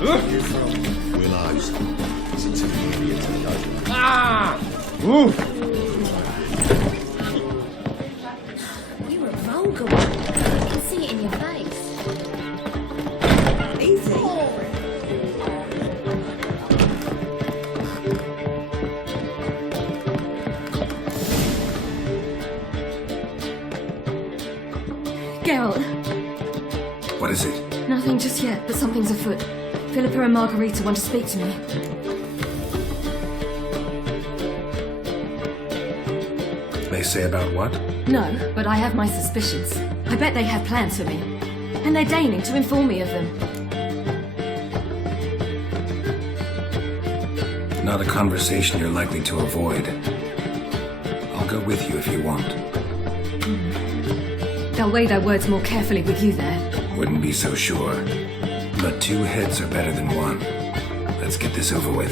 Willows. It's a too area to go. Ah! You're a vulgar one. I can see it in your face. Easy. Geralt, What is it? nothing just yet, but something's afoot. Philippa and Margarita want to speak to me. They say about what? No, but I have my suspicions. I bet they have plans for me. And they're deigning to inform me of them. Not a conversation you're likely to avoid. I'll go with you if you want. They'll weigh their words more carefully with you there. Wouldn't be so sure. But 2 heads are better than 1. Let's get this over with.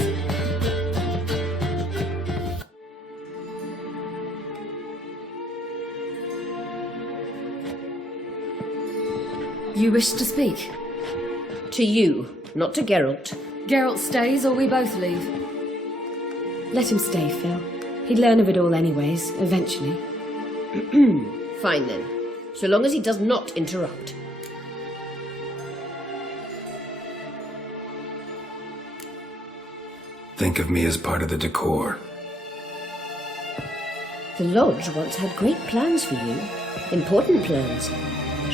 You wish to speak? To you, not to Geralt. Geralt stays or we both leave? Let him stay, Phil. He'd learn of it all anyways, eventually. Fine then, so long as he does not interrupt. Think of me as part of the decor. The Lodge once had great plans for you. Important plans.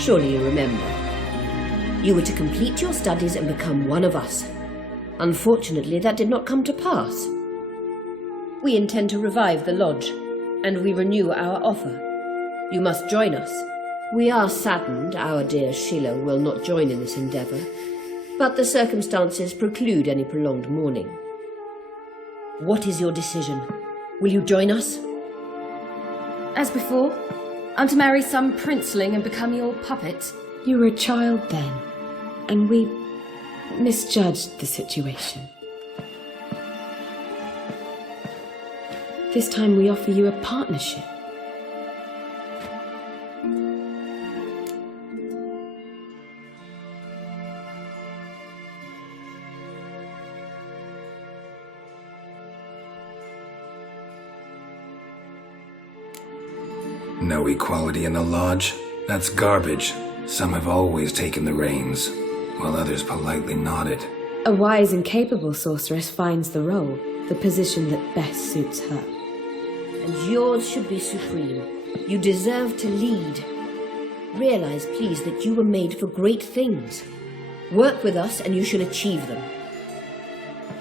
Surely you remember. You were to complete your studies and become one of us. Unfortunately, that did not come to pass. We intend to revive the Lodge, and we renew our offer. You must join us. We are saddened our dear Sheila will not join in this endeavour, but the circumstances preclude any prolonged mourning. What is your decision? Will you join us? As before, I'm to marry some princeling and become your puppet. You were a child then, and we misjudged the situation. This time we offer you a partnership. No equality in the Lodge? That's garbage. Some have always taken the reins, while others politely nodded. A wise and capable sorceress finds the role, the position that best suits her. And yours should be supreme. You deserve to lead. Realize, please, that you were made for great things. Work with us and you shall achieve them.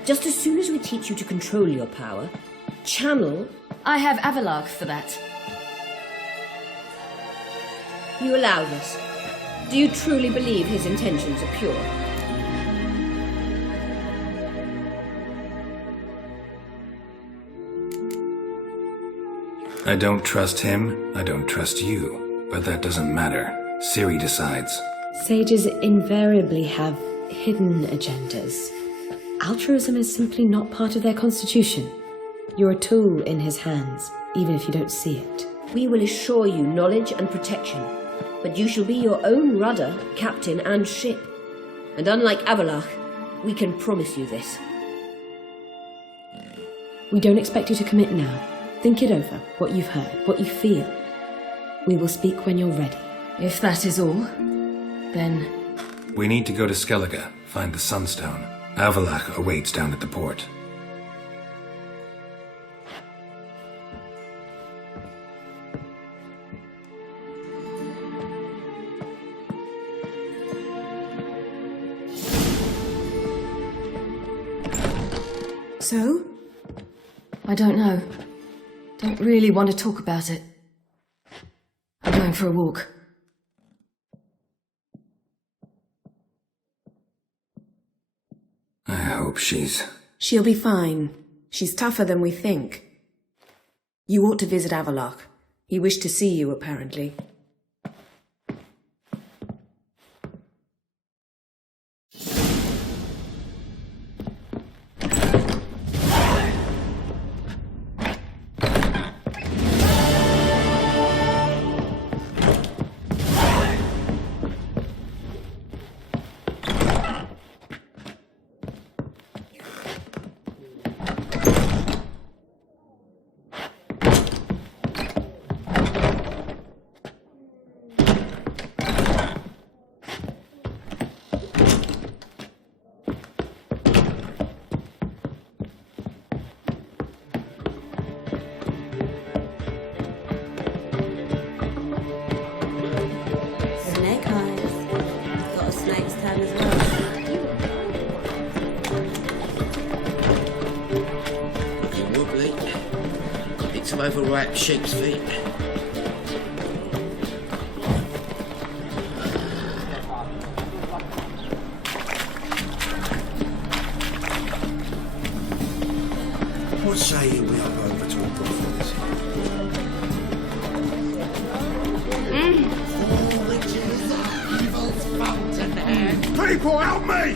Just as soon as we teach you to control your power, channel... I have Avalark for that. You allow this. Do you truly believe his intentions are pure? I don't trust him, I don't trust you. But that doesn't matter. Ciri decides. Sages invariably have hidden agendas. Altruism is simply not part of their constitution. You're a tool in his hands, even if you don't see it. We will assure you knowledge and protection, but you shall be your own rudder, captain, and ship. And unlike Avalark, we can promise you this. We don't expect you to commit now. Think it over, what you've heard, what you feel. We will speak when you're ready. If that is all, then... We need to go to Skellige, find the Sunstone. Avalach awaits down at the port. So? I don't know. Don't really want to talk about it. I'm going for a walk. I hope she's... She'll be fine. She's tougher than we think. You ought to visit Avalark. He wished to see you, apparently. as well. Looking wobbly. Need some overripe sheep's feet. What say you we up over to a brothel? People, help me!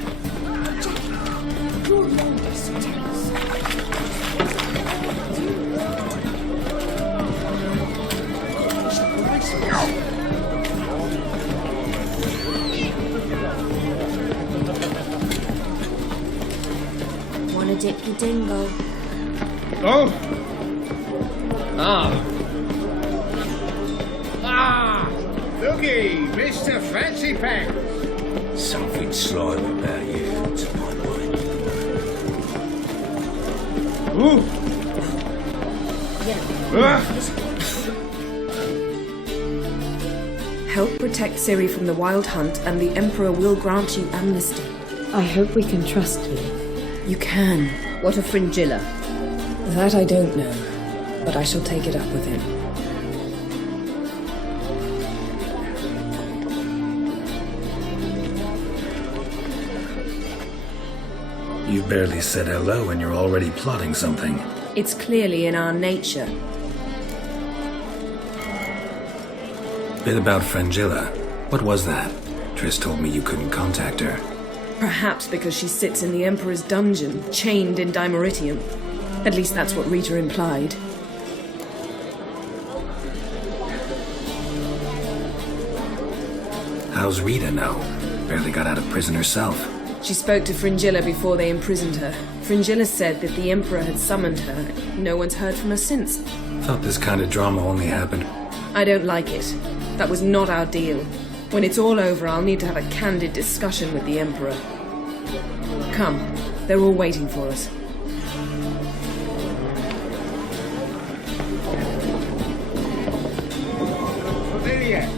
Wanna dip your dingo? Oh! Ah! Looky, Mr. Fancy Pants! Something slimy about you, to my mind. Ooh! Ah! Help protect Ciri from the Wild Hunt, and the Emperor will grant you amnesty. I hope we can trust you. You can. What of Fringilla? That I don't know, but I shall take it up with him. You barely said hello and you're already plotting something. It's clearly in our nature. Bit about Fringilla. What was that? Triss told me you couldn't contact her. Perhaps because she sits in the Emperor's dungeon, chained in Dimeritium. At least that's what Rita implied. How's Rita know? Barely got out of prison herself. She spoke to Fringilla before they imprisoned her. Fringilla said that the Emperor had summoned her. No one's heard from her since. Thought this kind of drama only happened. I don't like it. That was not our deal. When it's all over, I'll need to have a candid discussion with the Emperor. Come, they're all waiting for us. Cornelia!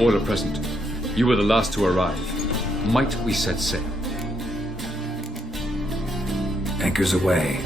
Order present. You were the last to arrive. Might we set sail? Anchors away.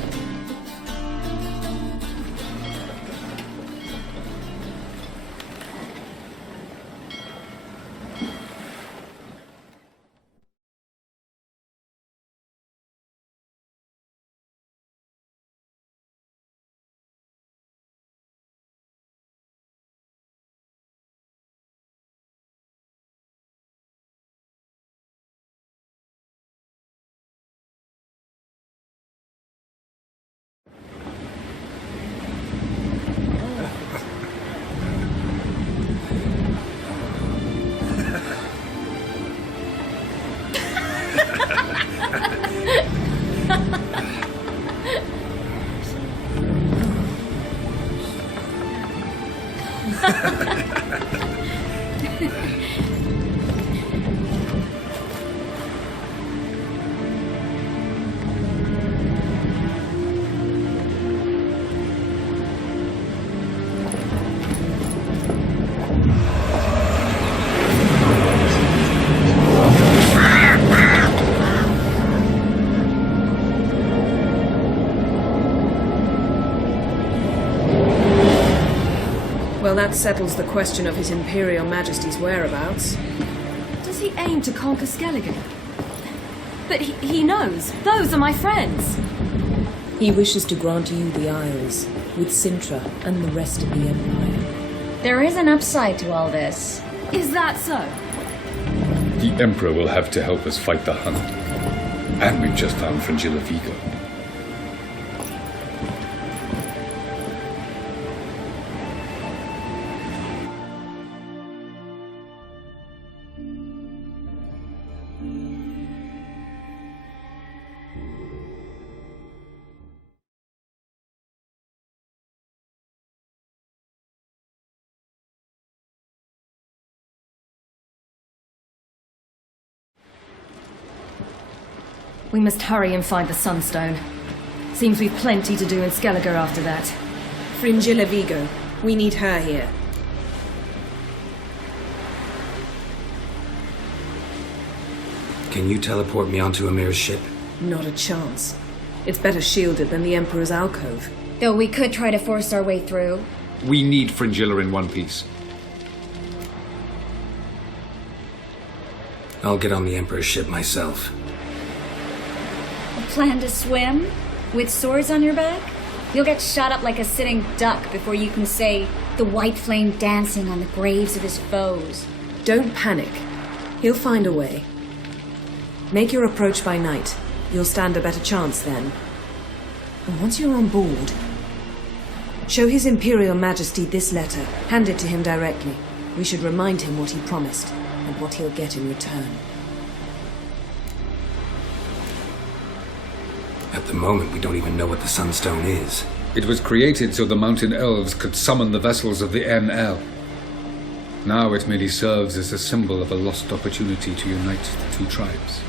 Well, that settles the question of His Imperial Majesty's whereabouts. Does he aim to conquer Skellige? But he knows. Those are my friends. He wishes to grant you the Isles, with Sintra and the rest of the Empire. There is an upside to all this. Is that so? The Emperor will have to help us fight the Hunt. And we've just found Fringilla Vigo. We must hurry and find the Sunstone. Seems we've plenty to do in Skellige after that. Fringilla Vigo. We need her here. Can you teleport me onto Amir's ship? Not a chance. It's better shielded than the Emperor's alcove. Though we could try to force our way through. We need Fringilla in one piece. I'll get on the Emperor's ship myself. A plan to swim? With swords on your back? You'll get shot up like a sitting duck before you can say, the white flame dancing on the graves of his foes. Don't panic. He'll find a way. Make your approach by night. You'll stand a better chance then. And once you're on board, show His Imperial Majesty this letter. Hand it to him directly. We should remind him what he promised, and what he'll get in return. At the moment, we don't even know what the Sunstone is. It was created so the mountain elves could summon the vessels of the NL. Now it merely serves as a symbol of a lost opportunity to unite the two tribes.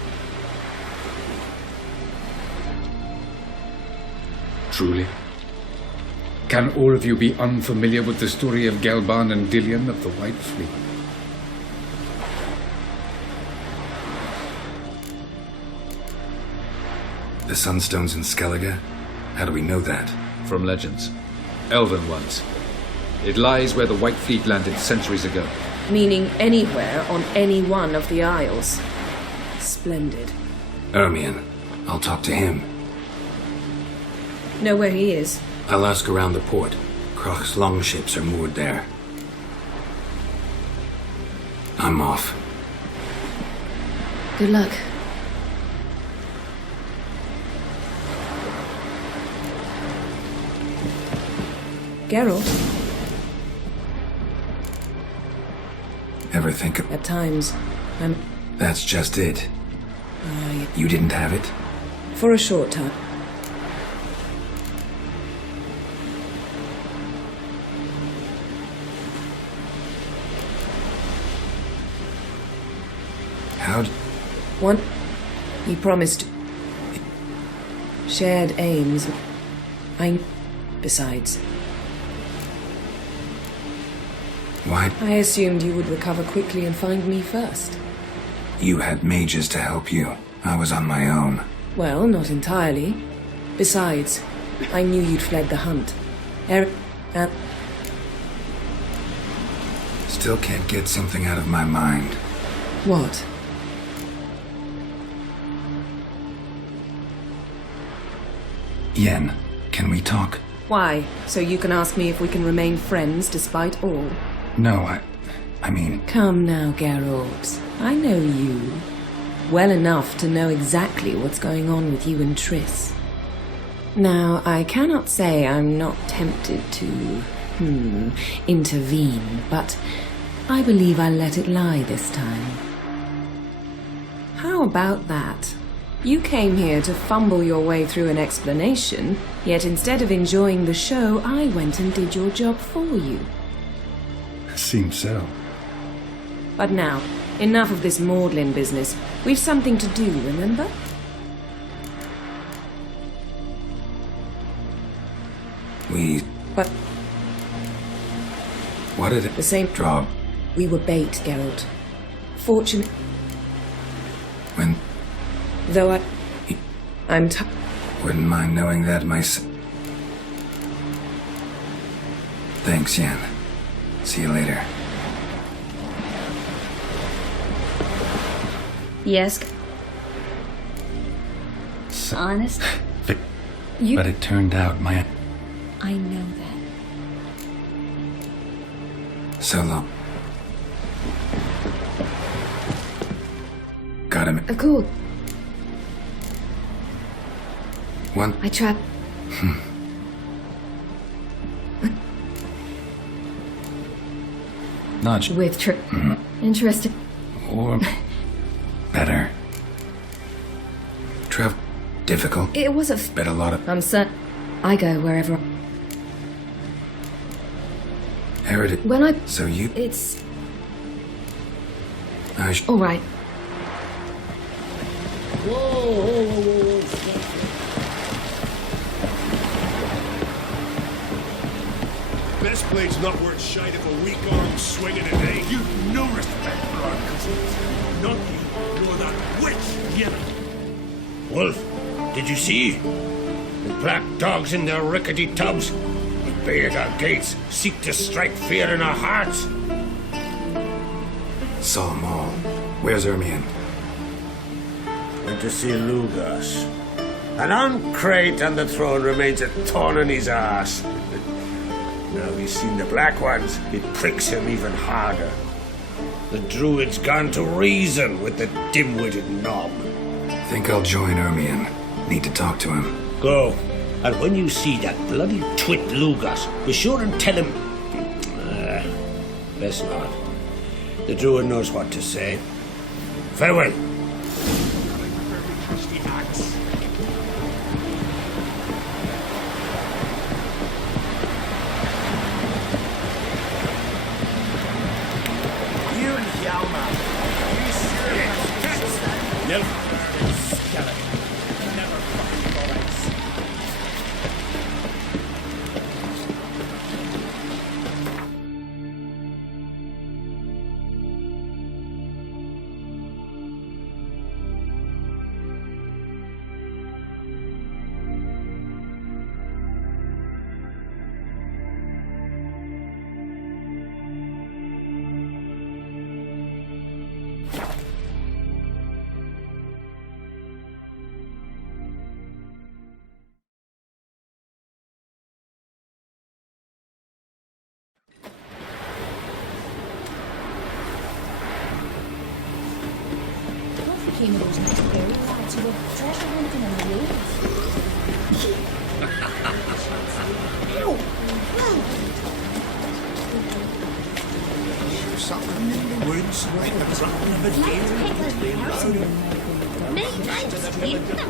Truly? Can all of you be unfamiliar with the story of Gelban and Dillion of the White Fleet? The Sunstone's in Skellige? How do we know that? From legends. Elven ones. It lies where the White Fleet landed centuries ago. Meaning anywhere on any one of the isles. Splendid. Ermion. I'll talk to him. Know where he is? I'll ask around the port. Krach's longships are moored there. I'm off. Good luck. Geralt, Ever think of... at times, I'm... That's just it. You didn't have it? For a short time. How'd... One, he promised shared aims. Besides, Why? I assumed you would recover quickly and find me first. You had mages to help you. I was on my own. Well, not entirely. Besides, I knew you'd fled the hunt. Still can't get something out of my mind. What? Yen, can we talk? Why? So you can ask me if we can remain friends despite all? No, I mean... Come now, Geralt. I know you. Well enough to know exactly what's going on with you and Triss. Now, I cannot say I'm not tempted to, intervene, but I believe I'll let it lie this time. How about that? You came here to fumble your way through an explanation, yet instead of enjoying the show, I went and did your job for you. Seems so. But now, enough of this maudlin business. We've something to do, remember? But... What did it... The same... Draw... We were bait, Geralt. Fortunate... When... Though I'm Wouldn't mind knowing that myself. Thanks, Yen. See you later. Yes. Honest? You... But it turned out my... I know that. So long. Got him. Cool. One... I trap. Nudge. With trip. Interesting. Or... better. Trev... Difficult. It was a... Bet a lot of... I'm certain. I go wherever... Eredin. When I... So you... It's... I All right. This blade's not worth shite if a weak arm swinging it, eh? You've no respect for our cousins. Not you, nor that witch! together. Wolf, did you see? The black dogs in their rickety tubs. They bay at our gates, seek to strike fear in our hearts. Saw 'em all. Where's Ermion? Went to see Lugas. An uncrate on the throne remains a thorn in his arse. Now he's seen the Black Ones, it pricks him even harder. The druid's gone to reason with the dim-witted knob. Think I'll join Ermion. Need to talk to him. Go, and when you see that bloody twit Lugas, be sure and tell him... best not. The druid knows what to say. Farewell. Came of those nice fairy lads who were treasure hunting in the woods. Ow! Something in the woods, like the dropping of a deer. Many times, eaten them.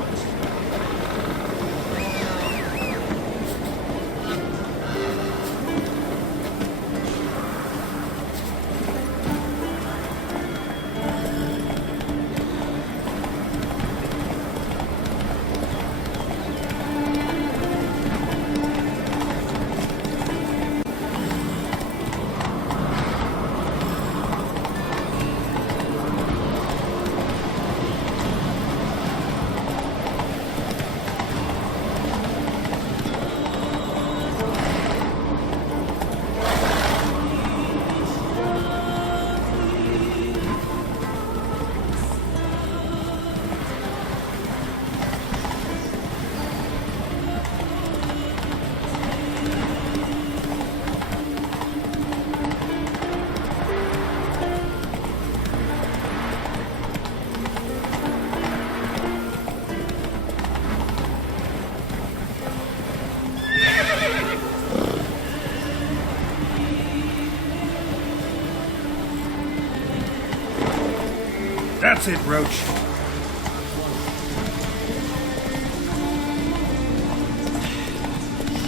That's it, Roach.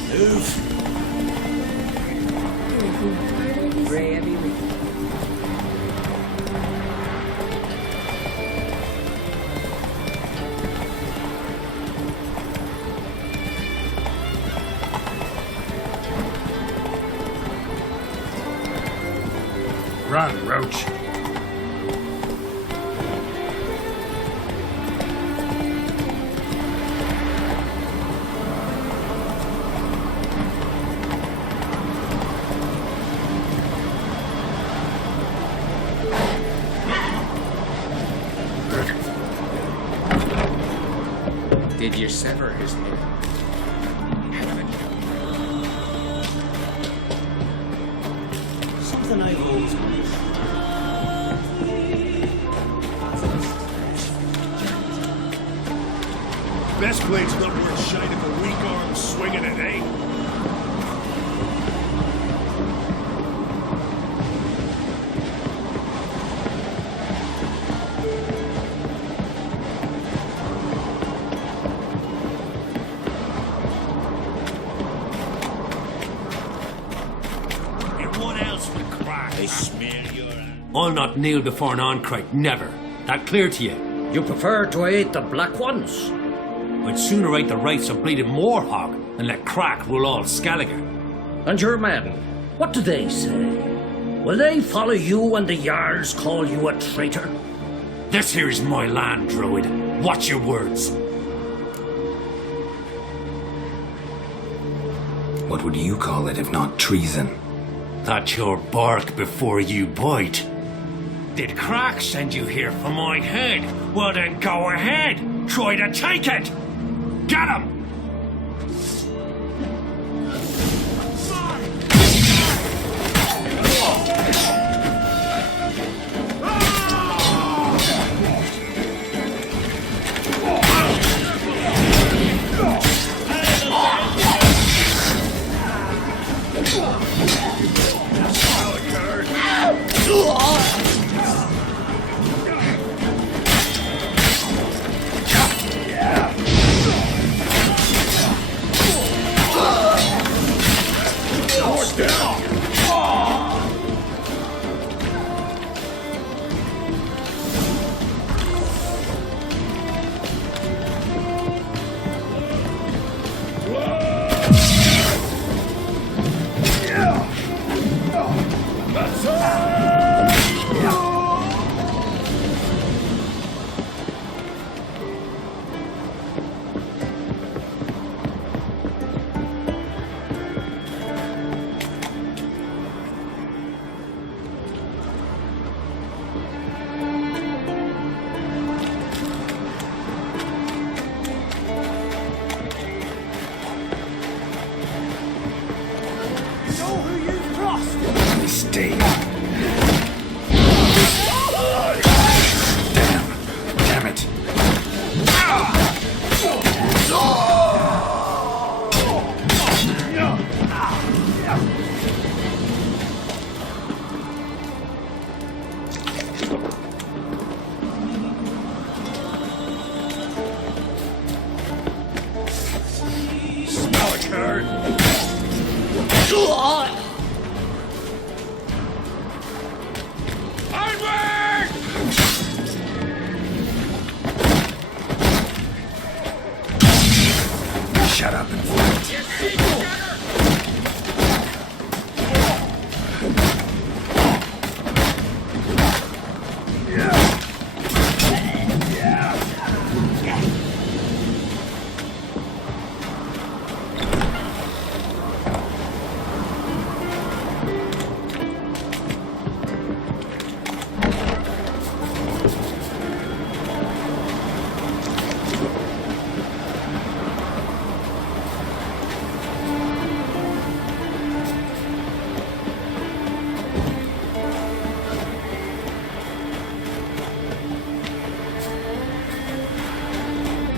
Move. Run, Roach. Did you sever his head? Something I've always wanted. Best blade's not worth shite if a weak arm's swinging it, eh? I'll not kneel before an Oncrite, never. That clear to you? You prefer to aid the Black Ones? I'd sooner right the rights of bleeding Moorhog than let Crack rule all Skelliger. And your men, what do they say? Will they follow you when the Jarls call you a traitor? This here is my land, Druid. Watch your words. What would you call it if not treason? That's your bark before you bite. Did Crack send you here for my head? Well then go ahead. Try to take it. Get him! Damn it. Smell it, Kurt. Shut up and fight.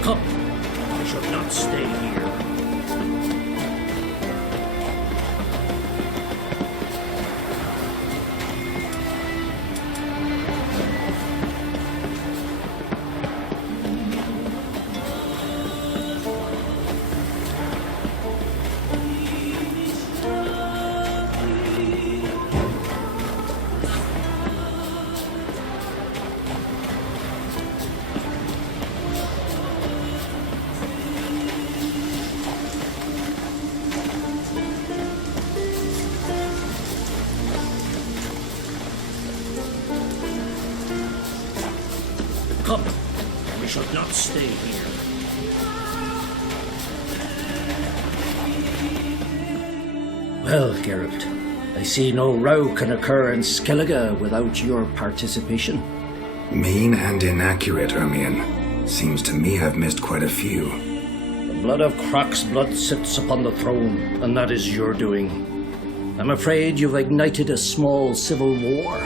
Come. I should not stay here. Come. We should not stay here. Well, Geralt, I see no row can occur in Skellige without your participation. Mean and inaccurate, Ermion. Seems to me I've missed quite a few. The blood of Croc's blood sits upon the throne, and that is your doing. I'm afraid you've ignited a small civil war.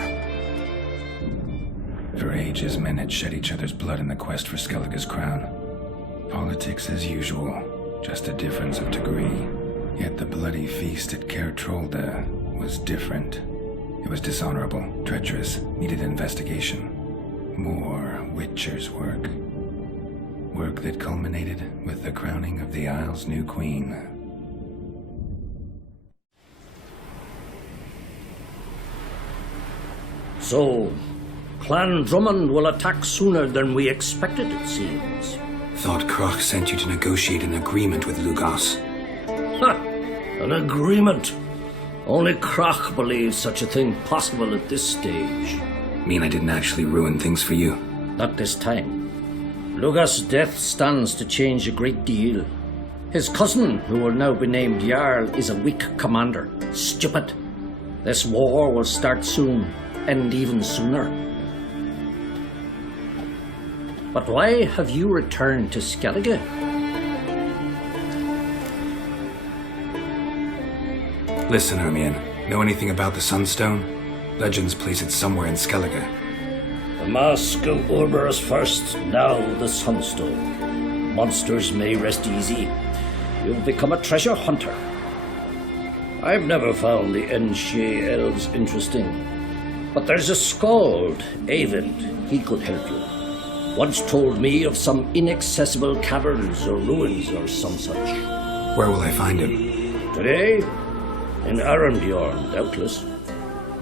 For ages, men had shed each other's blood in the quest for Skellige's crown. Politics as usual, just a difference of degree. Yet the bloody feast at Caer Trolda was different. It was dishonorable, treacherous, needed investigation. More Witcher's work. Work that culminated with the crowning of the Isle's new queen. So, Clan Drummond will attack sooner than we expected, it seems. Thought Croc sent you to negotiate an agreement with Lugos. Ha! An agreement. Only Croc believes such a thing possible at this stage. Mean I didn't actually ruin things for you? Not this time. Lugas' death stands to change a great deal. His cousin, who will now be named Jarl, is a weak commander. Stupid. This war will start soon, end even sooner. But why have you returned to Skellige? Listen, Ermion. Know anything about the Sunstone? Legends place it somewhere in Skellige. The mask of Urberus first, now the Sunstone. Monsters may rest easy. You've become a treasure hunter. I've never found the Enshe elves interesting. But there's a skald, Avind. He could help you. Once told me of some inaccessible caverns or ruins or some such. Where will I find him? Today? In Arendbjorn, doubtless.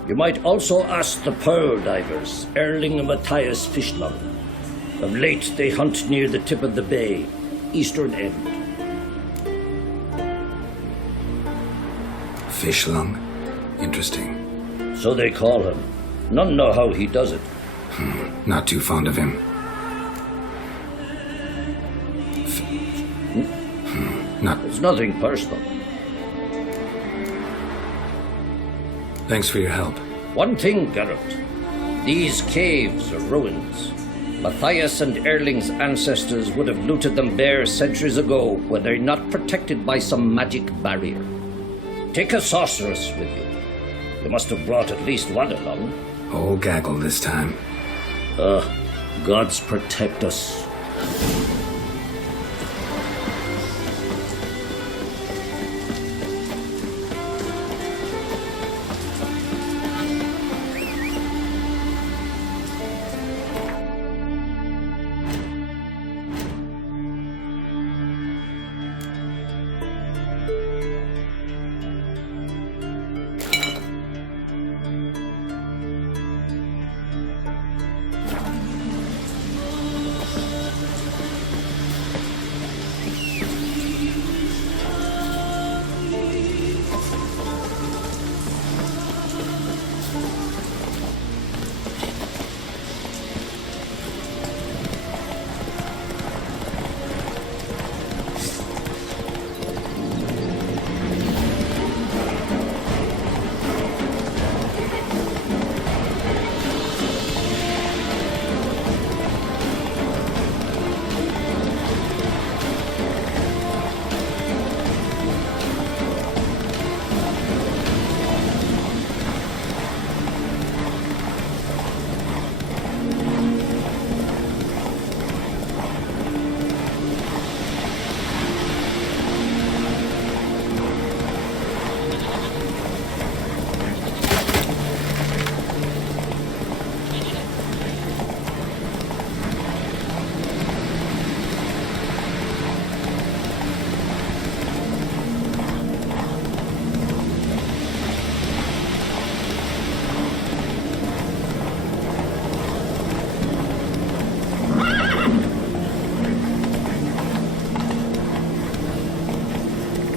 You might also ask the pearl divers, Erling and Matthias Fishlung. Of late, they hunt near the tip of the bay, eastern end. Fishlung? Interesting. So they call him. None know how he does it. Not too fond of him. It's nothing personal. Thanks for your help. One thing, Geralt. These caves are ruins. Matthias and Erling's ancestors would have looted them bare centuries ago were they not protected by some magic barrier. Take a sorceress with you. You must have brought at least one along. Whole gaggle this time. Gods protect us.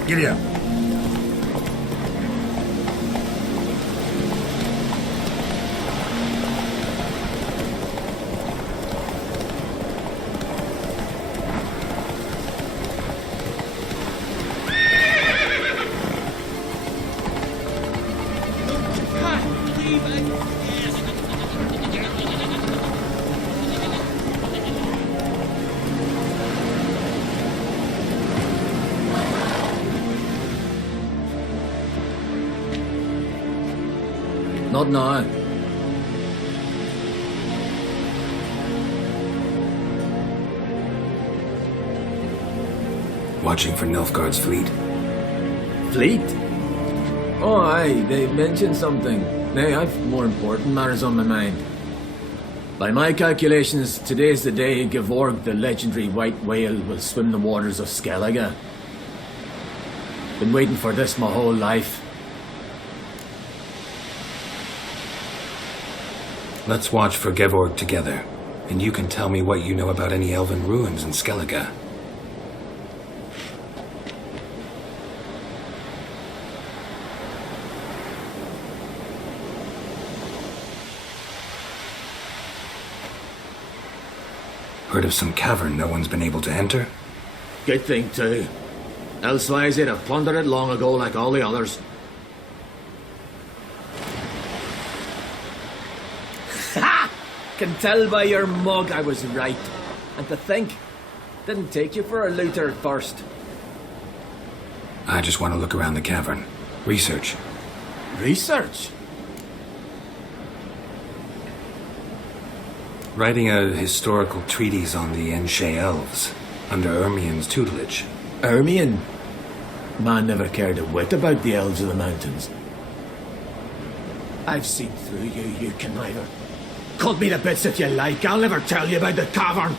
Giddy up. Not now. Watching for Nilfgaard's fleet. Fleet? Oh, aye, they mentioned something. Nay, I've more important matters on my mind. By my calculations, today's the day Gevorg, the legendary white whale, will swim the waters of Skellige. Been waiting for this my whole life. Let's watch for Gevorg together, and you can tell me what you know about any elven ruins in Skellige. Heard of some cavern no one's been able to enter? Good thing, too. Elsewise, they'd have plundered it long ago like all the others. Ha! Can tell by your mug I was right. And to think, didn't take you for a looter at first. I just want to look around the cavern. Research. Research? Writing a historical treatise on the Enshe elves, under Ermien's tutelage. Ermien? Man never cared a whit about the elves of the mountains. I've seen through you, you conniver. Cut me to bits if you like, I'll never tell you about the cavern.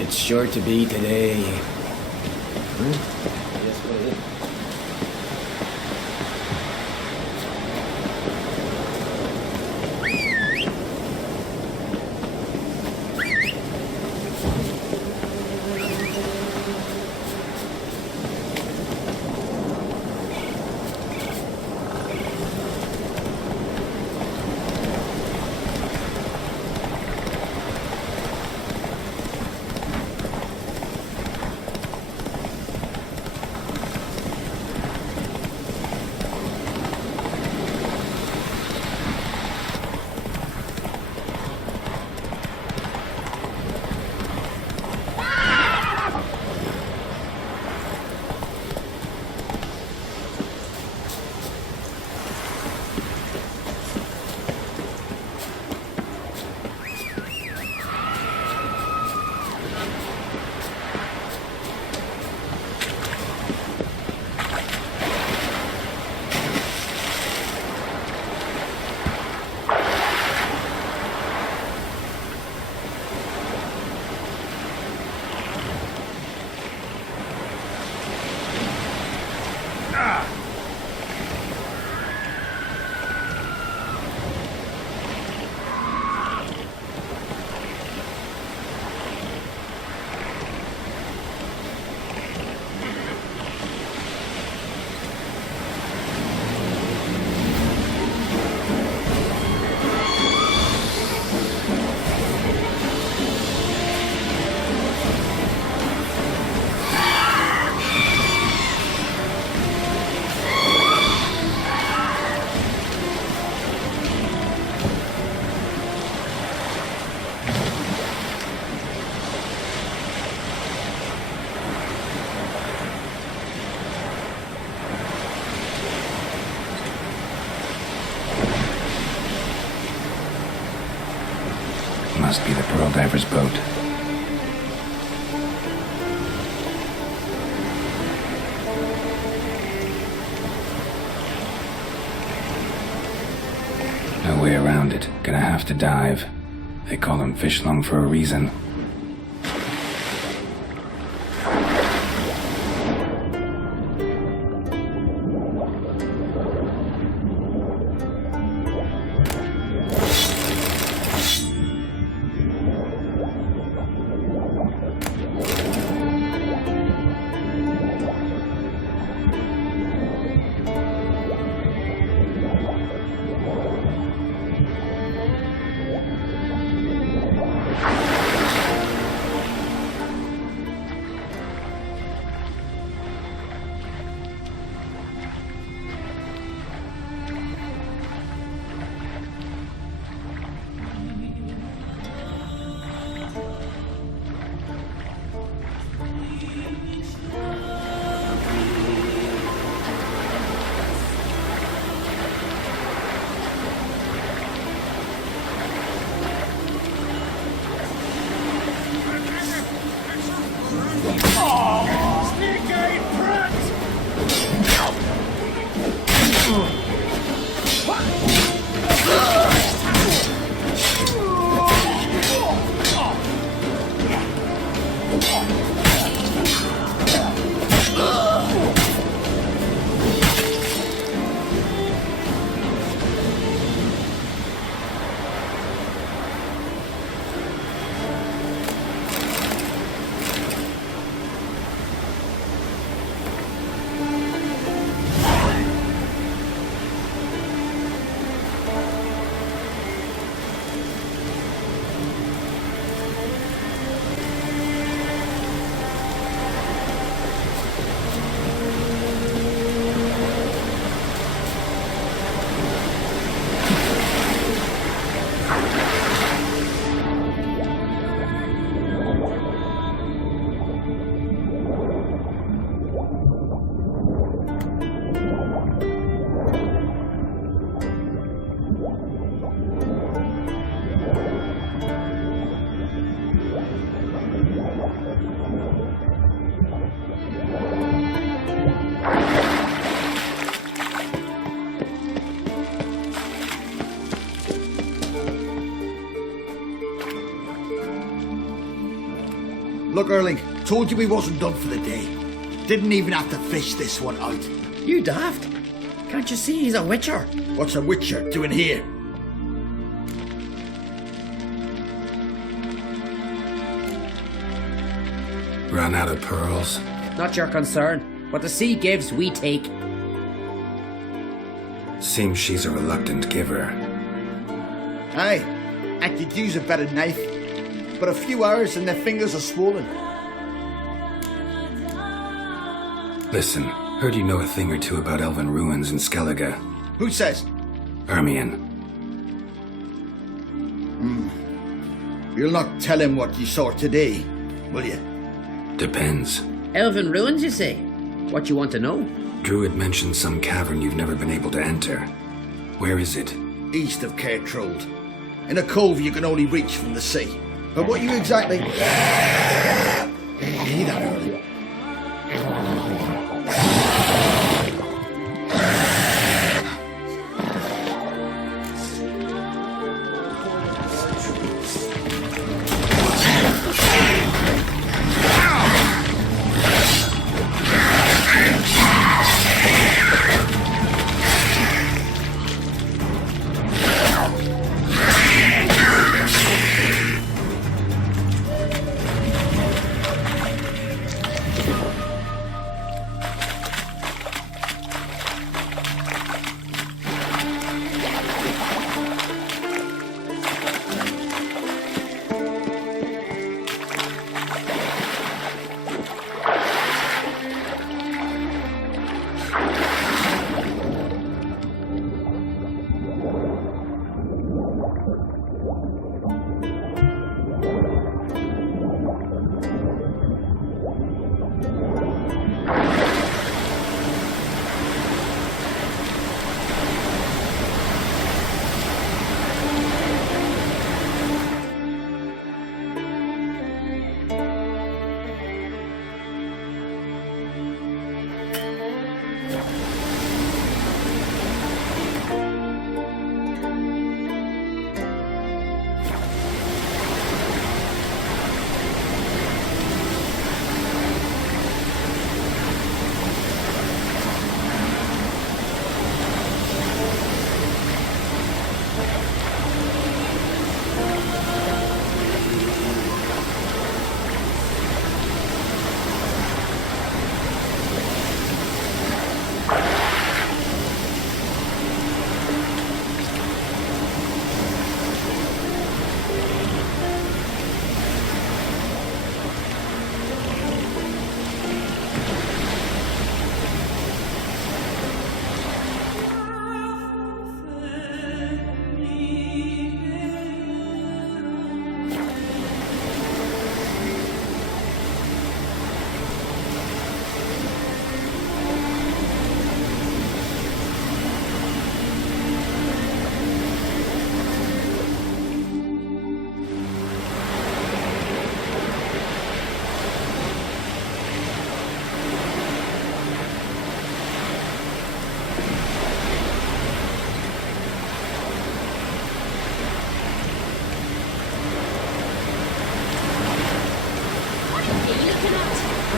It's sure to be today. Yes, what is it? Must be the Pearl Diver's boat. No way around it. Gonna have to dive. They call him Fish Lung for a reason. Look, Erling, told you we wasn't done for the day. Didn't even have to fish this one out. You daft? Can't you see he's a witcher? What's a witcher doing here? Run out of pearls? Not your concern. What the sea gives, we take. Seems she's a reluctant giver. Aye, I could use a better knife. But a few hours and their fingers are swollen. Listen, heard you know a thing or two about elven ruins in Skellige. Who says? Ermion. You'll not tell him what you saw today, will you? Depends. Elven ruins, you say? What you want to know? Druid mentioned some cavern you've never been able to enter. Where is it? East of Caer Trold. In a cove you can only reach from the sea. But what you exactly... Hear that, Erling?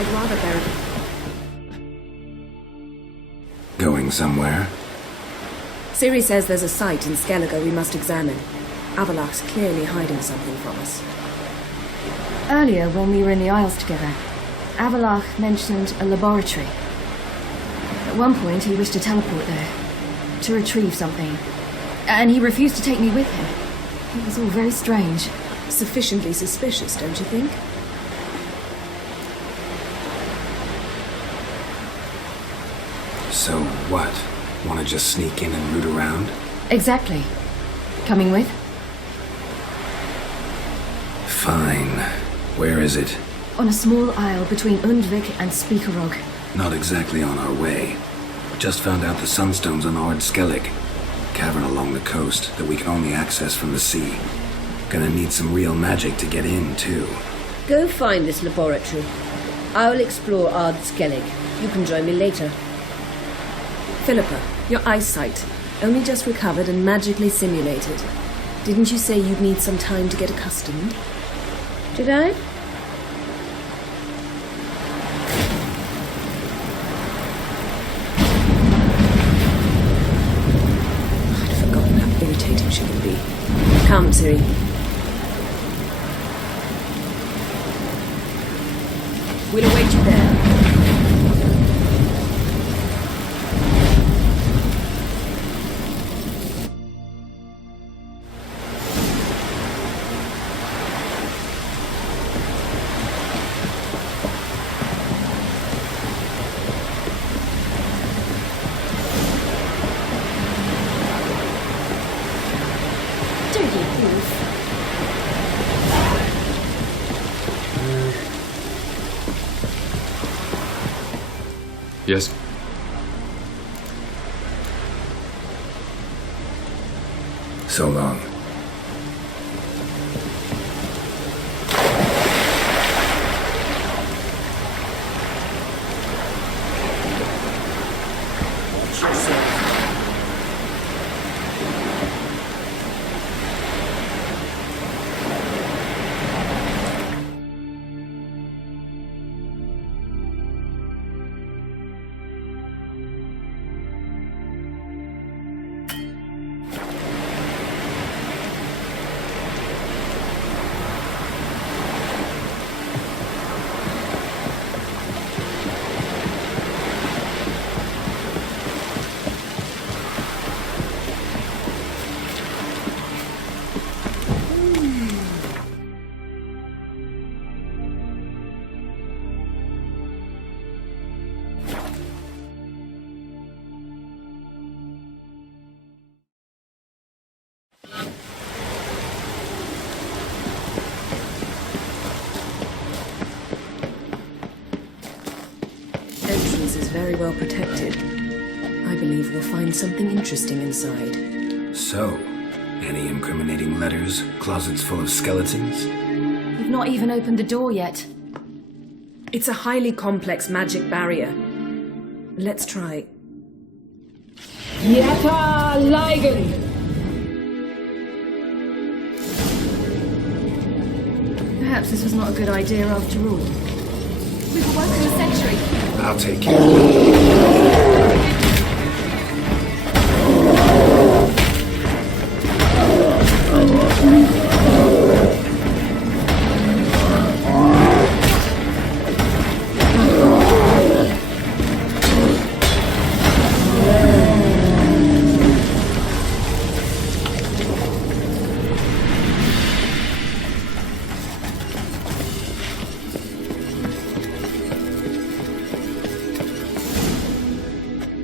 I'd rather bury... Going somewhere? Ciri says there's a site in Skellige we must examine. Avalach's clearly hiding something from us. Earlier, when we were in the Isles together, Avalach mentioned a laboratory. At one point, he wished to teleport there, to retrieve something, and he refused to take me with him. It was all very strange. Sufficiently suspicious, don't you think? So what? Want to just sneak in and root around? Exactly. Coming with? Fine. Where is it? On a small isle between Undvik and Speakerog. Not exactly on our way. Just found out the sunstone's on Ard Skellig. Cavern along the coast that we can only access from the sea. Gonna need some real magic to get in, too. Go find this laboratory. I'll explore Ard Skellig. You can join me later. Philippa, your eyesight. Only just recovered and magically simulated. Didn't you say you'd need some time to get accustomed? Did I? complicated she can be. Come, Ciri. We'll await you there. Yes? So long. Entrance is very well protected. I believe we'll find something interesting inside. So, any incriminating letters? Closets full of skeletons? We've not even opened the door yet. It's a highly complex magic barrier. Let's try. Yata Ligen! Perhaps this was not a good idea after all. We've awoken a century. I'll take care of it.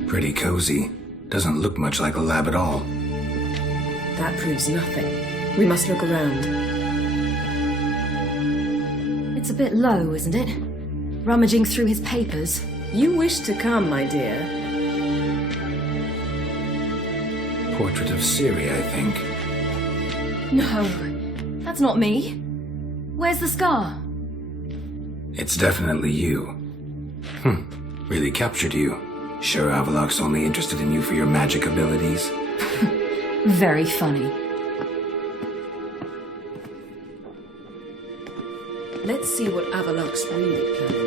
Pretty cozy. Doesn't look much like a lab at all. That proves nothing. We must look around. It's a bit low, isn't it? Rummaging through his papers. You wish to come, my dear. Portrait of Ciri, I think. No, that's not me. Where's the scar? It's definitely you. Really captured you. Sure Avalok's only interested in you for your magic abilities? Very funny. Let's see what Avalok's really planning.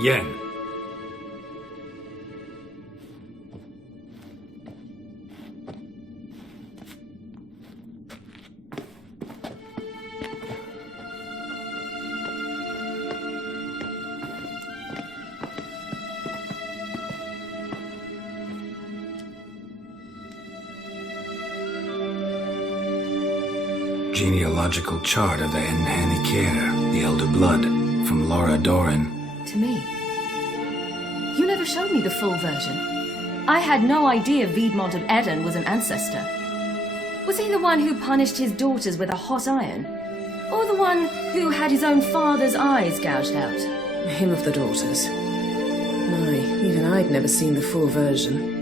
Yen. Genealogical chart of the Enhanikir, the Elder Blood, from Laura Doran. To me. You never showed me the full version. I had no idea Viedmont of Eredin was an ancestor. Was he the one who punished his daughters with a hot iron? Or the one who had his own father's eyes gouged out? Him of the daughters. My, even I'd never seen the full version.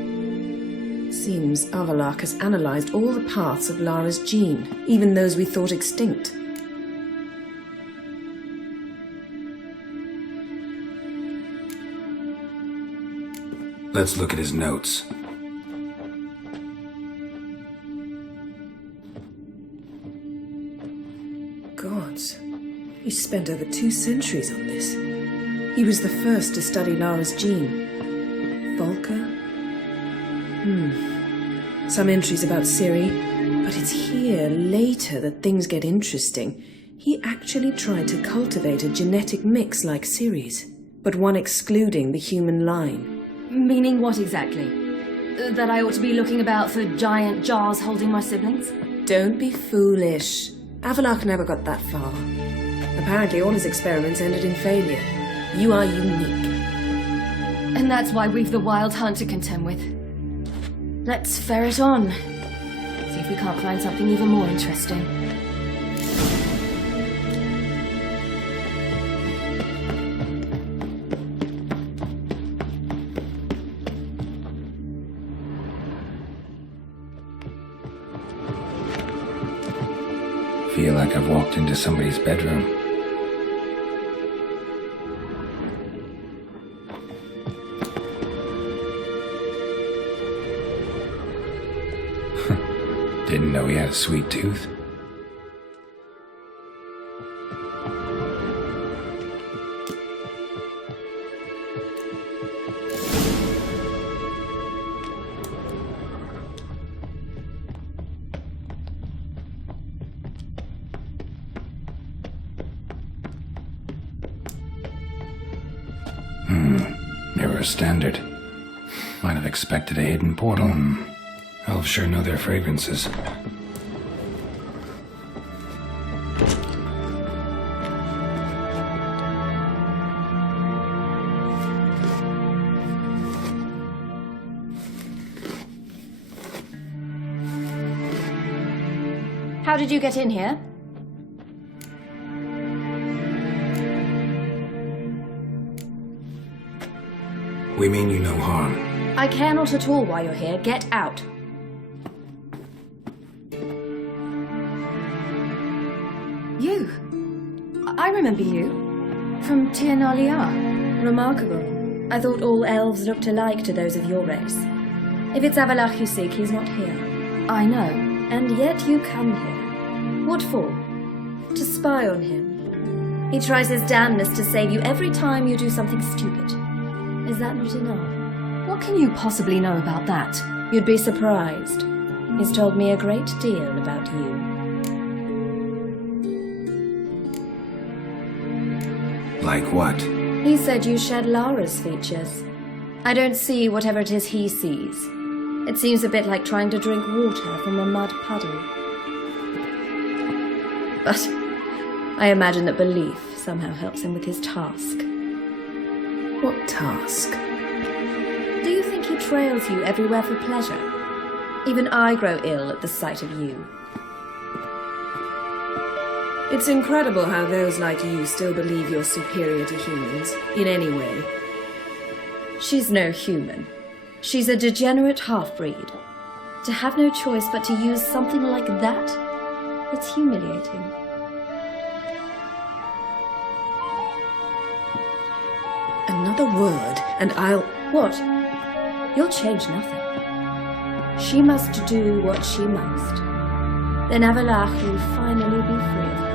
Seems Avalok has analyzed all the parts of Lara's gene, even those we thought extinct. Let's look at his notes. gods. He spent over 2 centuries on this. He was the first to study Lara's gene. Volker? Some entries about Ciri, but it's here, later, that things get interesting. He actually tried to cultivate a genetic mix like Ciri's, but one excluding the human line. Meaning what exactly? That I ought to be looking about for giant jars holding my siblings? Don't be foolish. Avalach never got that far. Apparently all his experiments ended in failure. You are unique. And that's why we've the Wild Hunt to contend with. Let's ferret on. See if we can't find something even more interesting. Feel like I've walked into somebody's bedroom. Didn't know he had a sweet tooth. Mirror standard. Might have expected a hidden portal. Elves sure know their fragrances. How did you get in here? We mean you no harm. I care not at all why you're here. Get out. You. I remember you. From Tir Nalia. Remarkable. I thought all elves looked alike to those of your race. If it's Avalach you seek, he's not here. I know. And yet you come here. What for? To spy on him. He tries his damnedest to save you every time you do something stupid. Is that not enough? What can you possibly know about that? You'd be surprised. He's told me a great deal about you. Like what? He said you shared Lara's features. I don't see whatever it is he sees. It seems a bit like trying to drink water from a mud puddle. But I imagine that belief somehow helps him with his task. What task? Do you think he trails you everywhere for pleasure? Even I grow ill at the sight of you. It's incredible how those like you still believe you're superior to humans, in any way. She's no human. She's a degenerate half-breed. To have no choice but to use something like that, it's humiliating. Another word, and I'll... What? You'll change nothing. She must do what she must. Then Avalach will finally be free of her.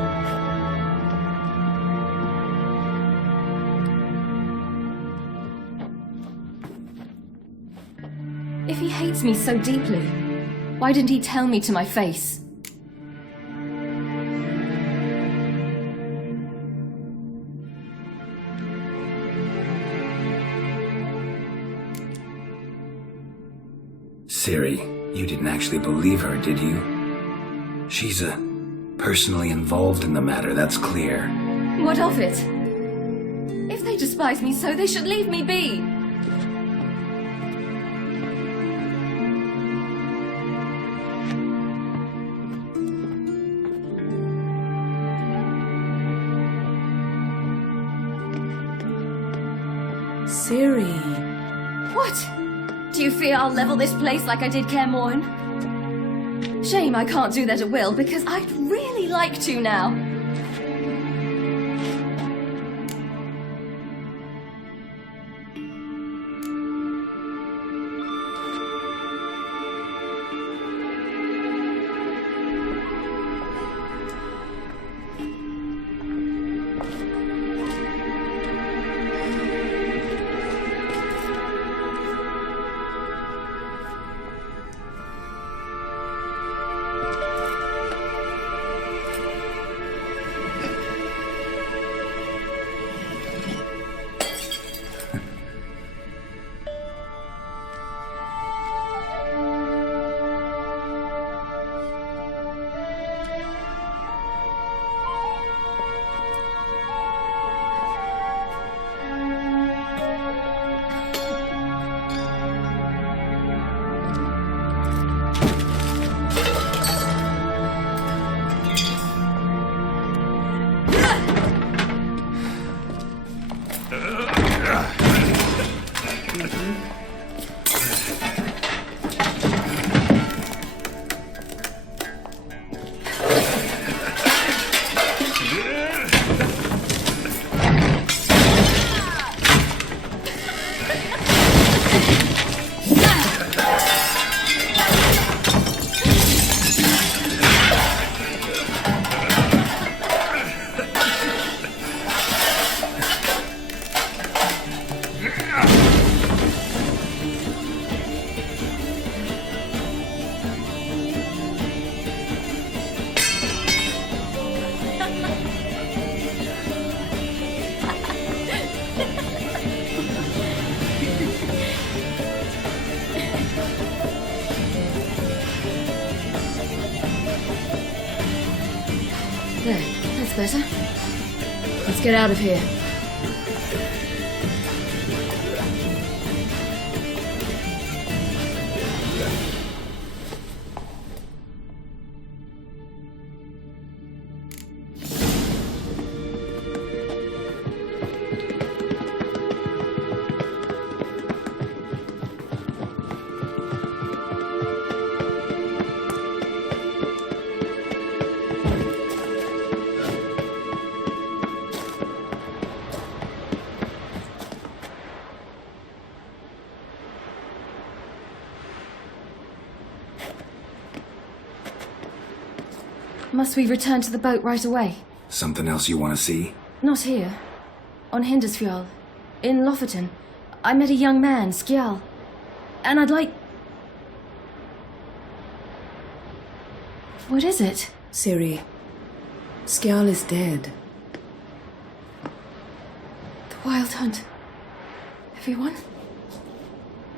If he hates me so deeply, why didn't he tell me to my face? Ciri, you didn't actually believe her, did you? She's personally involved in the matter, that's clear. What of it? If they despise me so, they should leave me be. Ciri. What? Do you fear I'll level this place like I did Kaer Morhen? Shame I can't do that at will, because I'd really like to now. There, that's better. Let's get out of here. Must we return to the boat right away? Something else you want to see? Not here. On Hindersfjall. In Lofoten. I met a young man, Skjal. And I'd like... What is it? Ciri, Skjal is dead. The Wild Hunt. Everyone?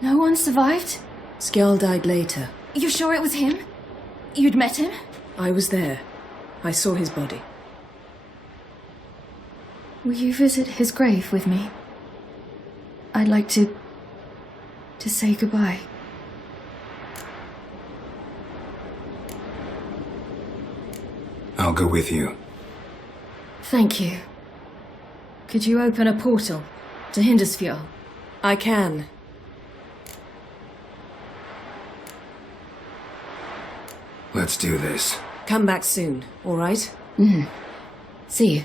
No one survived? Skjal died later. You sure it was him? You'd met him? I was there. I saw his body. Will you visit his grave with me? I'd like to say goodbye. I'll go with you. Thank you. Could you open a portal to Hindersfjall? I can. Let's do this. Come back soon, all right? Mm-hmm. See you.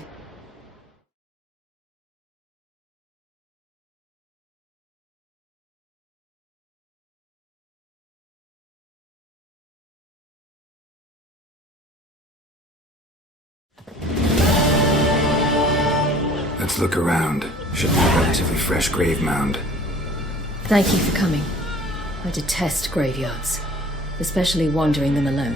Let's look around. Should be a relatively fresh grave mound. Thank you for coming. I detest graveyards, especially wandering them alone.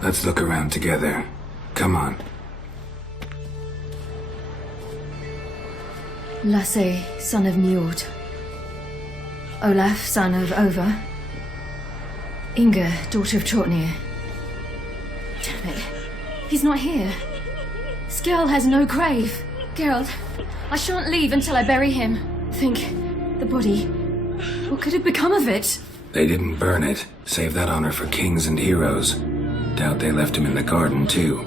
Let's look around together. Come on. Lasse, son of Njord. Olaf, son of Ova. Inga, daughter of Trotnir. Damn it. He's not here. Skjal has no grave. Geralt, I shan't leave until I bury him. Think, the body. What could have become of it? They didn't burn it. Save that honor for kings and heroes. Doubt they left him in the garden, too.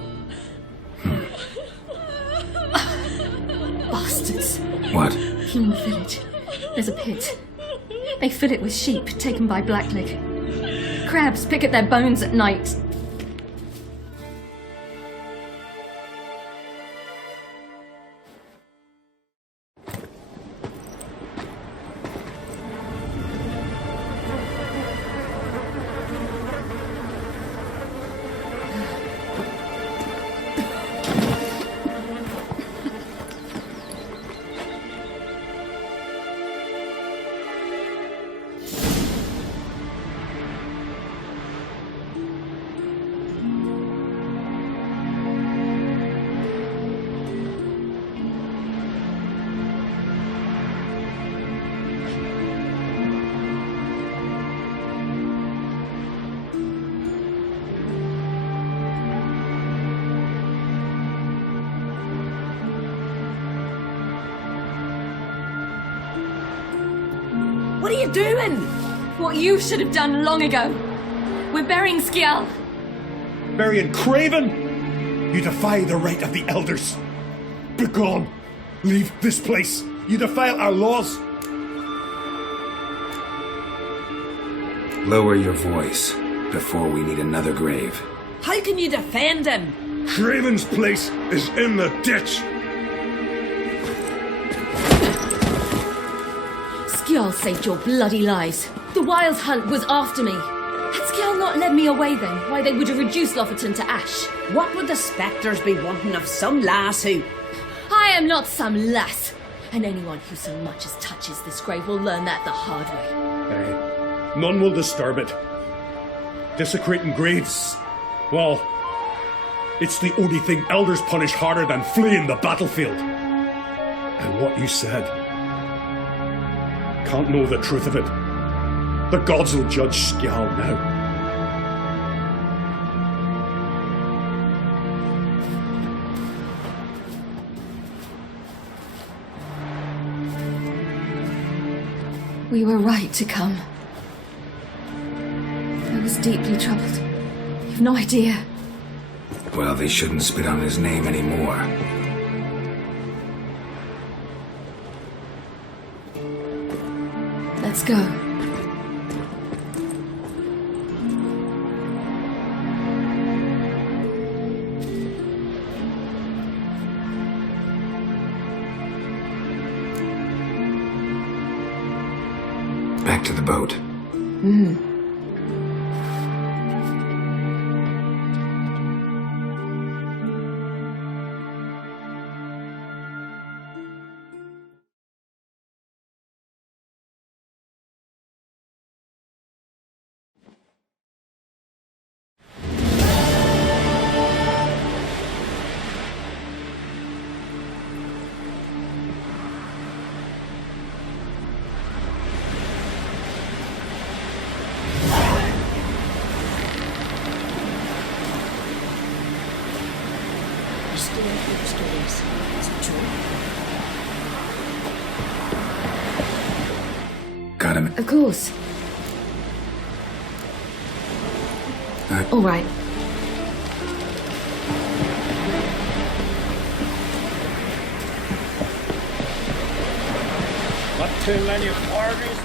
Bastards. What? Human village. There's a pit. They fill it with sheep taken by Blackleg. Crabs pick at their bones at night. What are you doing? What you should have done long ago. We're burying Skjal. Burying Craven? You defy the right of the elders. Begone. Leave this place. You defile our laws. Lower your voice before we need another grave. How can you defend him? Craven's place is in the ditch. Skjal saved your bloody lives. The Wild Hunt was after me. Had Skjal not led me away then, why they would have reduced Lofoten to ash. What would the spectres be wanting of some lass who... I am not some lass. And anyone who so much as touches this grave will learn that the hard way. None will disturb it. Desecrating graves, well, it's the only thing elders punish harder than fleeing the battlefield. And what you said, can't know the truth of it. The gods will judge Skjal now. We were right to come. I was deeply troubled. You've no idea. Well, they shouldn't spit on his name anymore. Let's go. Back to the boat. Got him. Of course. All right. Not too many parties.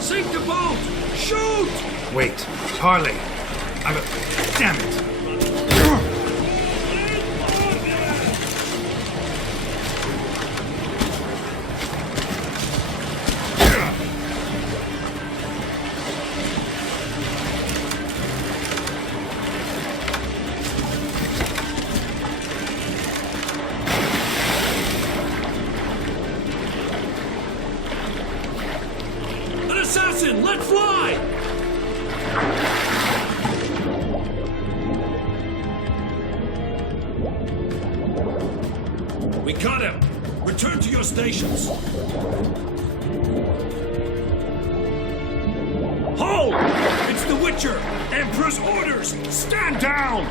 Sink the boat! Shoot! Wait, Harley. Damn it! Assassin, let fly! We got him! Return to your stations! Hold! It's the Witcher! Emperor's orders! Stand down!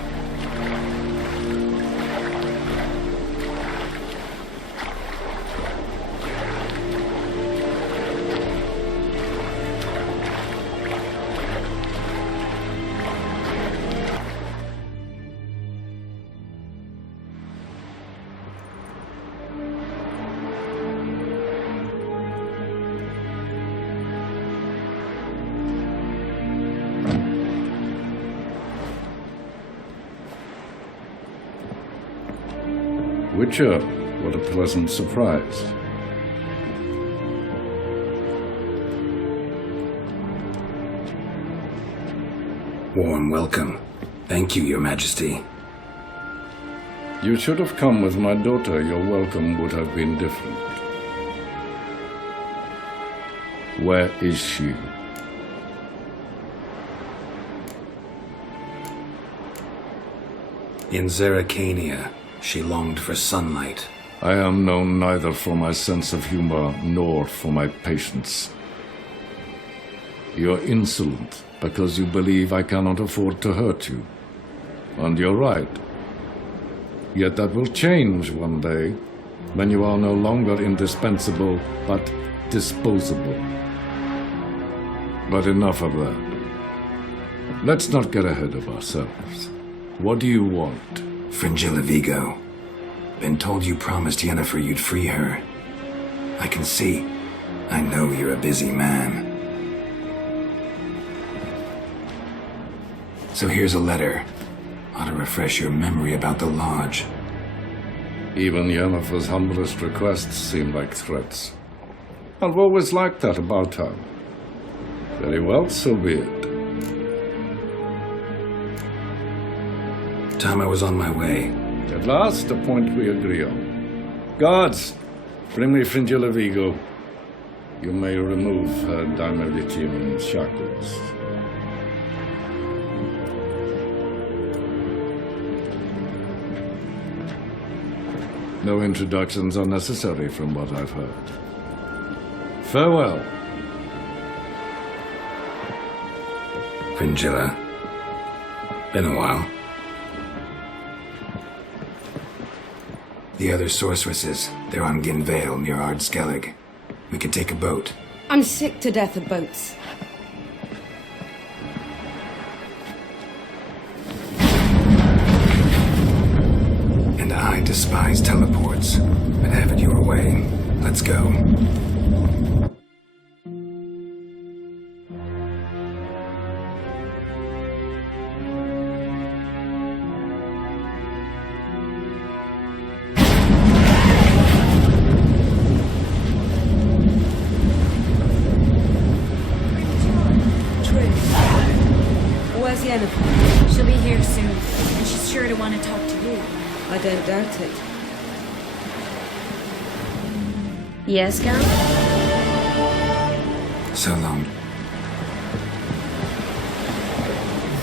Witcher, what a pleasant surprise. Warm welcome. Thank you, Your Majesty. You should have come with my daughter. Your welcome would have been different. Where is she? In Zeracania, she longed for sunlight. I am known neither for my sense of humor nor for my patience. You're insolent because you believe I cannot afford to hurt you. And you're right. Yet that will change one day, when you are no longer indispensable, but disposable. But enough of that. Let's not get ahead of ourselves. What do you want? Fringilla Vigo. Been told you promised Yennefer you'd free her. I can see. I know you're a busy man. So here's a letter. Ought to refresh your memory about the Lodge. Even Yennefer's humblest requests seem like threats. I've always liked that about her. Very well, so be it. Time I was on my way. At last, a point we agree on. Guards, bring me Fringilla Vigo. You may remove her dimeritium shackles. No introductions are necessary from what I've heard. Farewell. Fringilla. Been a while. The other sorceresses, they're on Gin Vale near Ard Skellig. We could take a boat. I'm sick to death of boats. And I despise teleports. But have it your way. Let's go. Where's Yennefer? She'll be here soon, and she's sure to want to talk to you. I don't doubt it. Yes, Count? So long.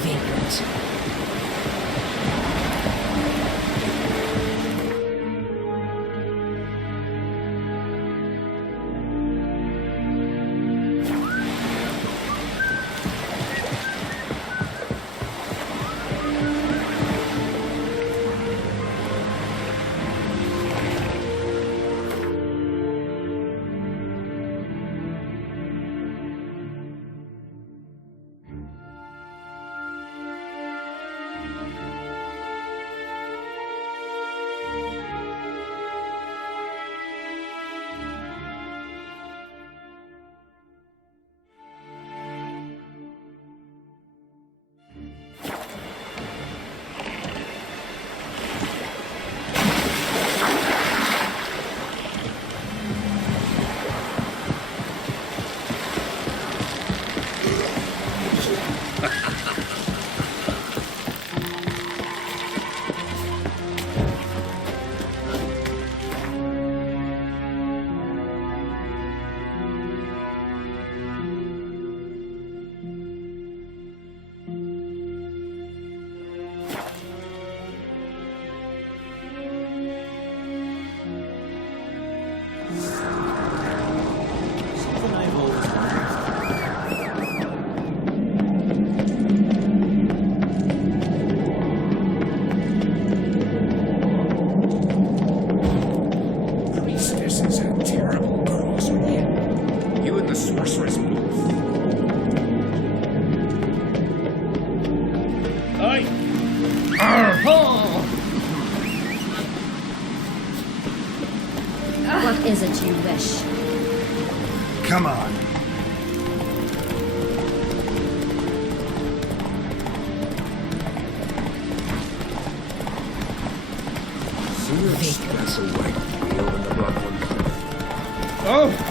Vagrant. What is it you wish? Come on. That's a white wheel in the black one. Oh!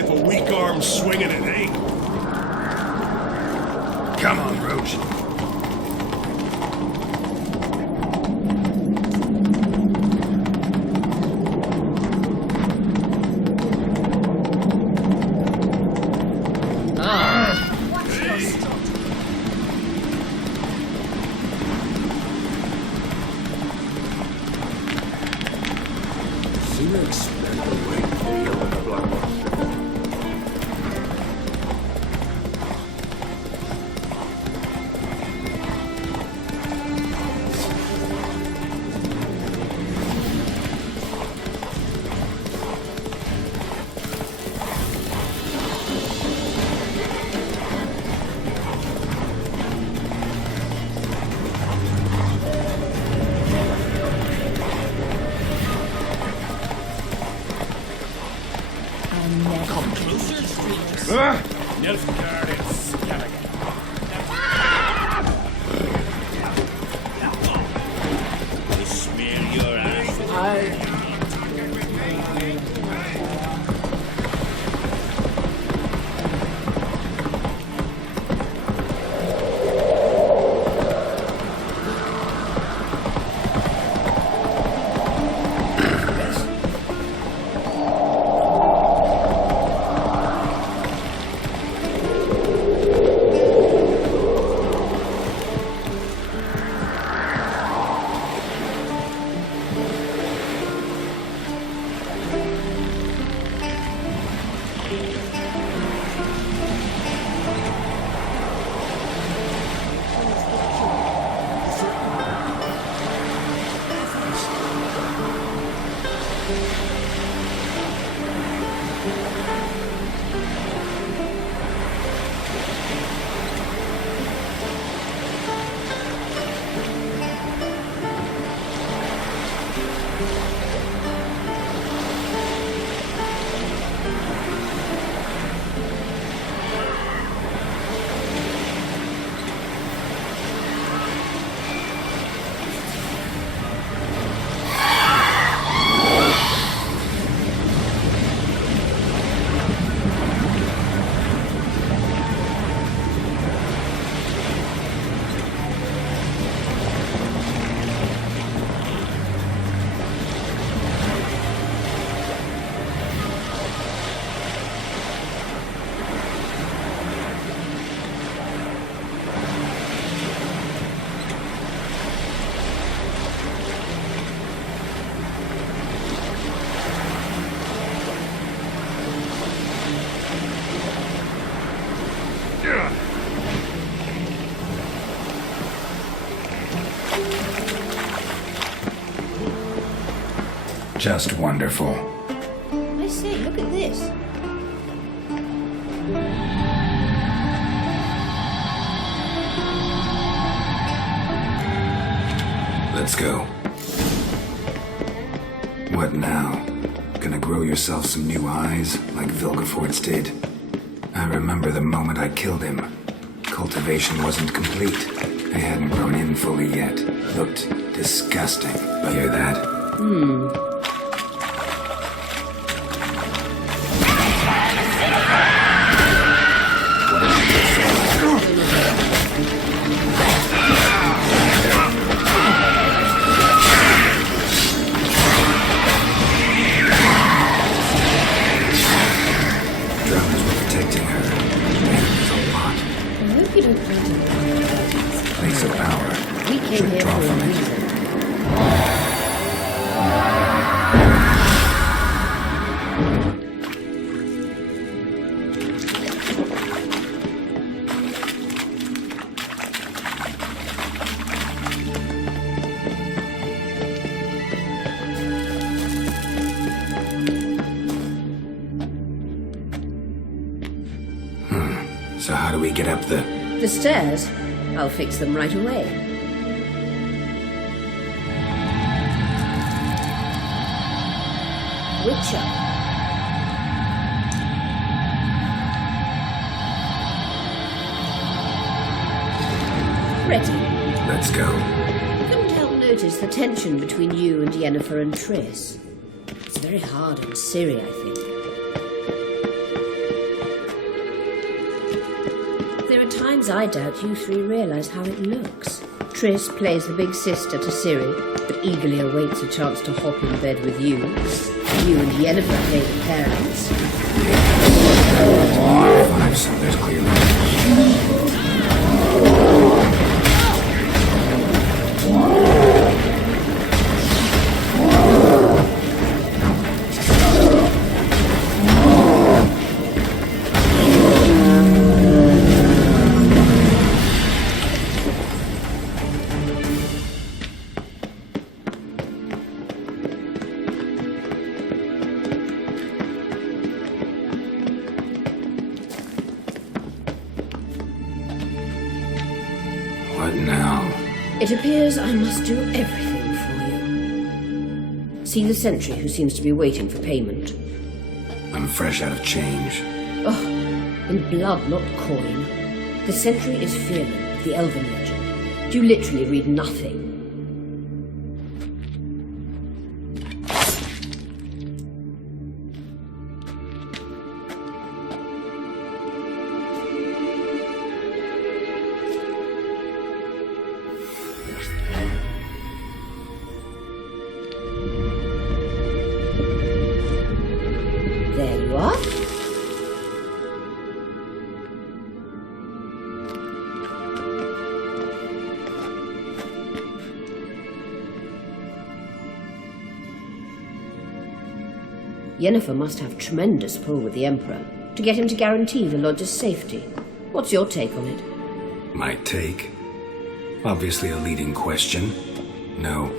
mind if a weak arm's swinging it, eh? Come on, Roach. Just wonderful. I say, look at this. Let's go. What now? Gonna grow yourself some new eyes, like Vilgefortz did? I remember the moment I killed him. Cultivation wasn't complete. I hadn't grown in fully yet. Looked disgusting. Hear that? Drones were protecting her. There's a lot. I hope you don't plan to. Place of power. We came Should here draw for a from it. reason. So how do we get up the... The stairs? I'll fix them right away. Witcher. Ready. Let's go. Couldn't help notice the tension between you and Yennefer and Triss. It's very hard on Ciri, I think. Sometimes I doubt you three realize how it looks. Triss plays the big sister to Ciri, but eagerly awaits a chance to hop in bed with you. You and Yennefer play the parents. 5 cylinders clearly. What now? It appears I must do everything for you. See the sentry who seems to be waiting for payment. I'm fresh out of change. Oh, in blood, not coin. The sentry is Fearman of the Elven legend. You literally read nothing. There you are. Yennefer must have tremendous pull with the Emperor to get him to guarantee the lodge's safety. What's your take on it? My take? Obviously a leading question. No.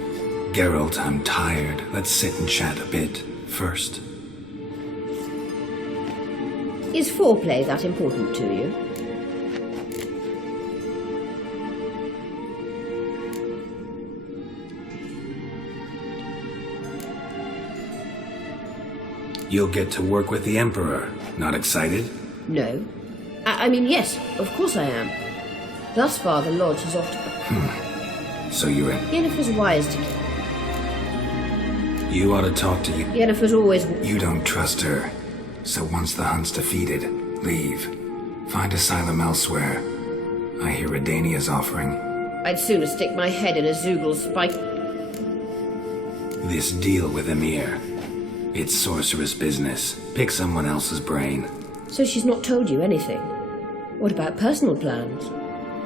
Geralt, I'm tired. Let's sit and chat a bit first. Is foreplay that important to you? You'll get to work with the Emperor. Not excited? No. I mean, yes, of course I am. Thus far, the Lodge has often... So you're in. Yennefer's wise to keep. You ought to talk to you. Yennefer's always... You don't trust her. So once the hunt's defeated, leave. Find asylum elsewhere. I hear Redania's offering. I'd sooner stick my head in a Zoogl's spike. This deal with Emir. It's sorceress business. Pick someone else's brain. So she's not told you anything? What about personal plans?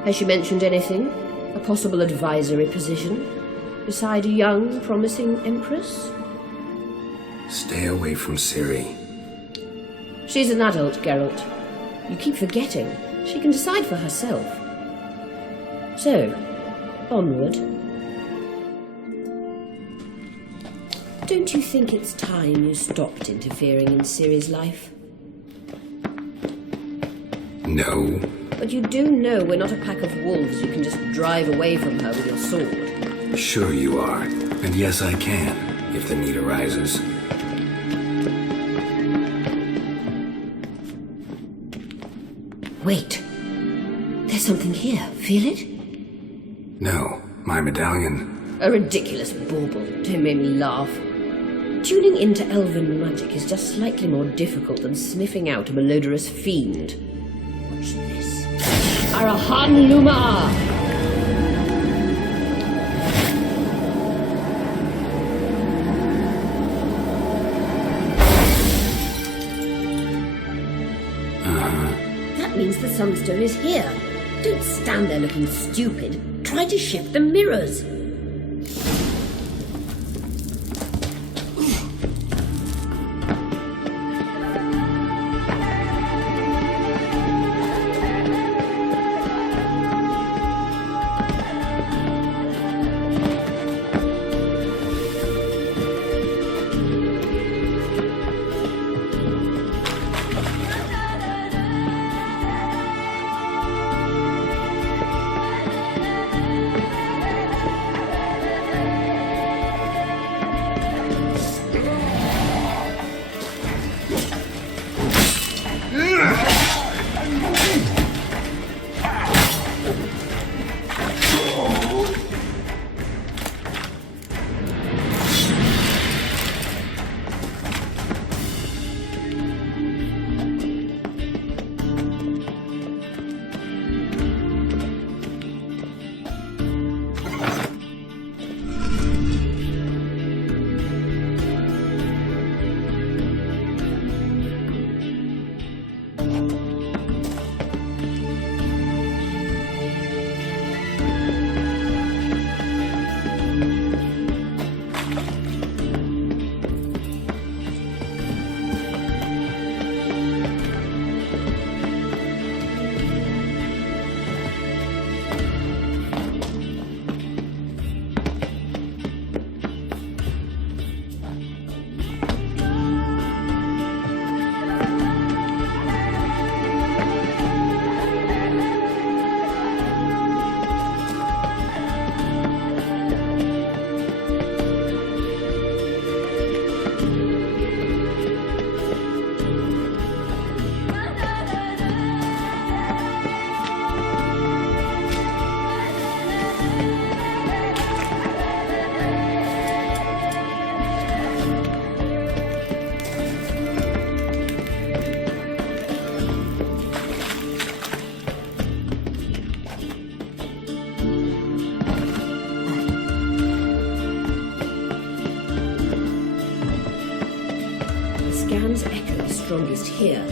Has she mentioned anything? A possible advisory position? Beside a young, promising empress? Stay away from Ciri. She's an adult, Geralt. You keep forgetting. She can decide for herself. So, onward. Don't you think it's time you stopped interfering in Ciri's life? No. But you do know we're not a pack of wolves you can just drive away from her with your sword. Sure you are. And yes, I can, if the need arises. Wait. There's something here. Feel it? No, my medallion. A ridiculous bauble. Don't make me laugh. Tuning into elven magic is just slightly more difficult than sniffing out a malodorous fiend. Watch this. Arahan Luma! That means the Sunstone is here. Don't stand there looking stupid. Try to shift the mirrors. strongest here.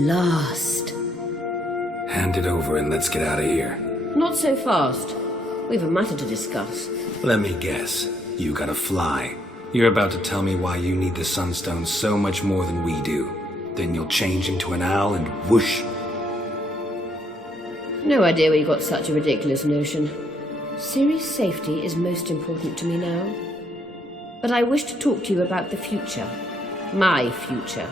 Last. Hand it over and let's get out of here. Not so fast. We've a matter to discuss. Let me guess. You gotta fly. You're about to tell me why you need the Sunstone so much more than we do. Then you'll change into an owl and whoosh. No idea where you got such a ridiculous notion. Ciri's safety is most important to me now. But I wish to talk to you about the future. My future.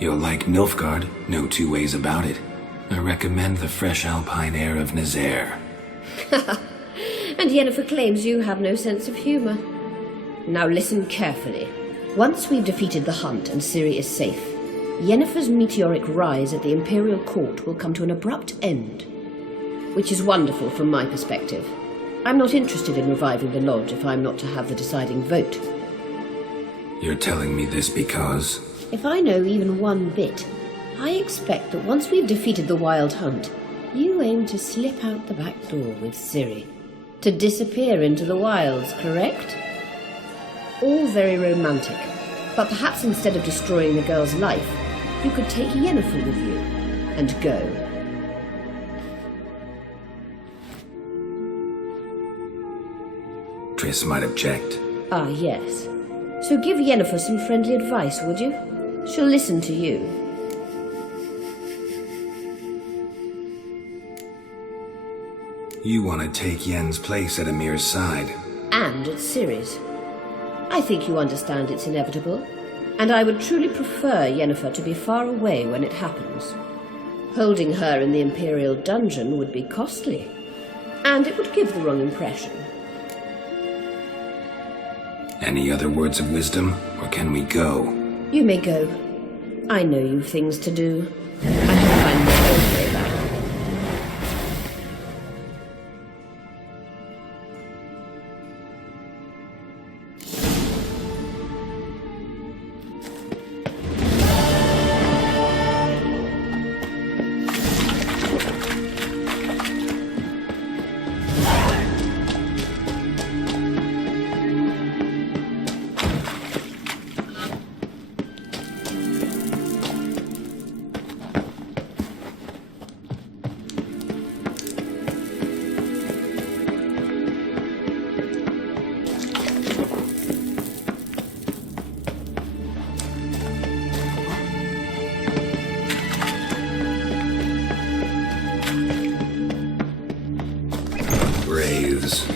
You'll like Nilfgaard, no two ways about it. I recommend the fresh alpine air of Nazaire. And Yennefer claims you have no sense of humour. Now listen carefully. Once we've defeated the hunt and Ciri is safe, Yennefer's meteoric rise at the Imperial Court will come to an abrupt end. Which is wonderful from my perspective. I'm not interested in reviving the Lodge if I'm not to have the deciding vote. You're telling me this because... If I know even one bit, I expect that once we've defeated the Wild Hunt, you aim to slip out the back door with Ciri. To disappear into the wilds, correct? All very romantic, but perhaps instead of destroying the girl's life, you could take Yennefer with you and go. Triss might object. Ah, yes. So give Yennefer some friendly advice, would you? She'll listen to you. You want to take Yen's place at Emir's side. And at Ciri's. I think you understand it's inevitable, and I would truly prefer Yennefer to be far away when it happens. Holding her in the Imperial dungeon would be costly, and it would give the wrong impression. Any other words of wisdom, or can we go? You may go. I know you've things to do. I can find my own way back. Braves.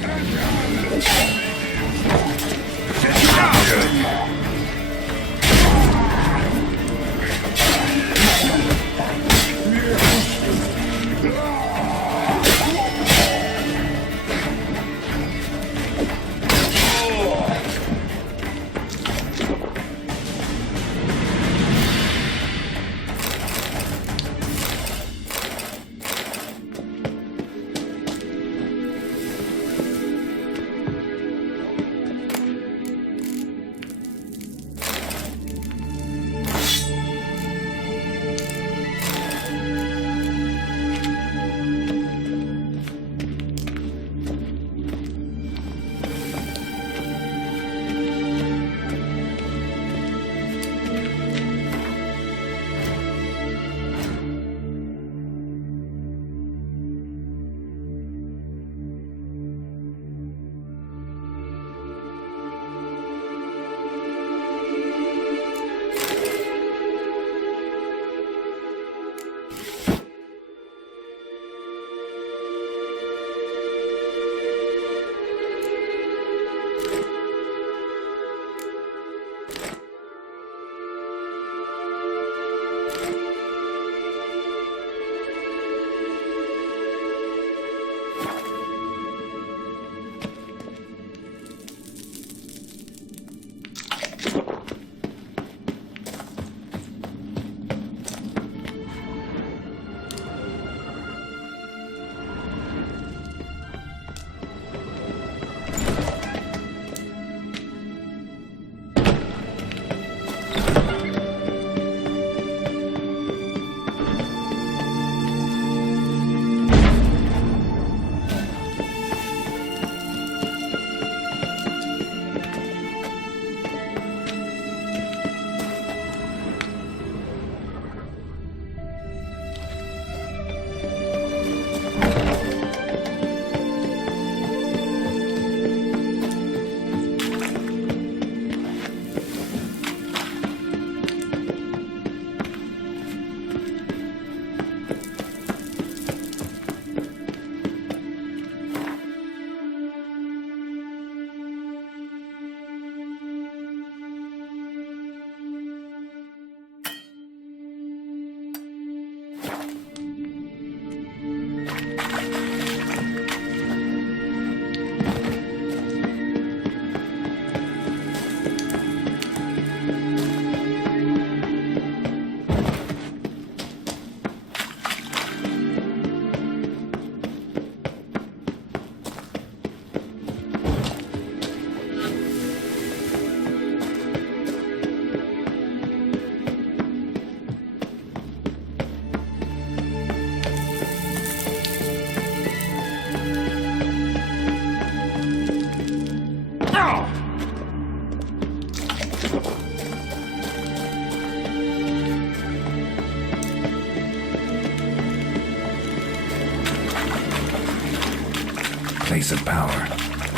Place of power.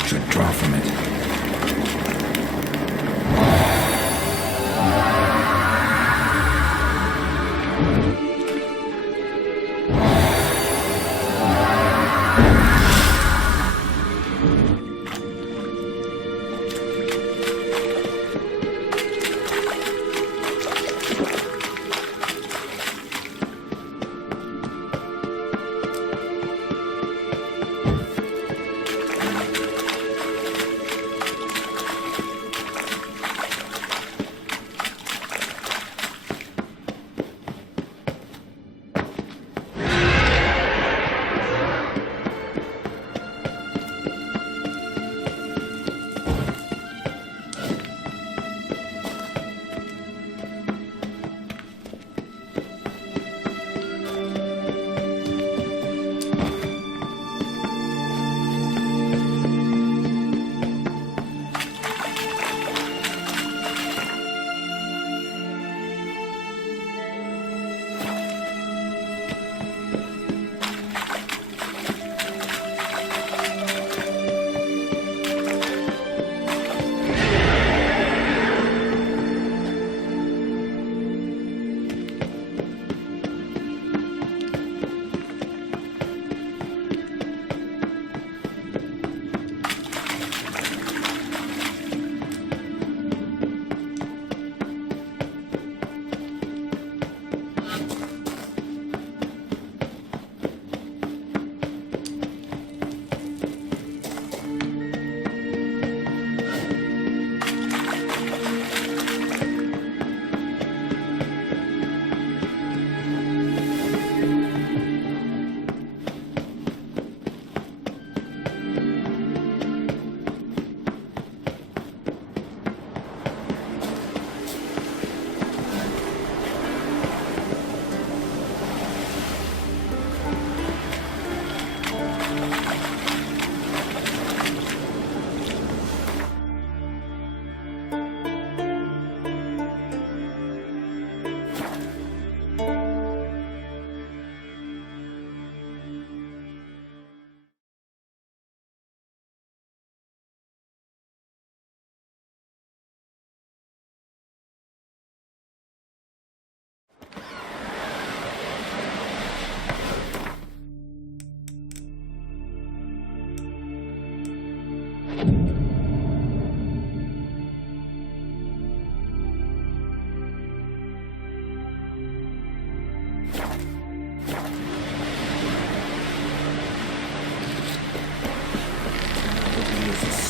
Should draw from it.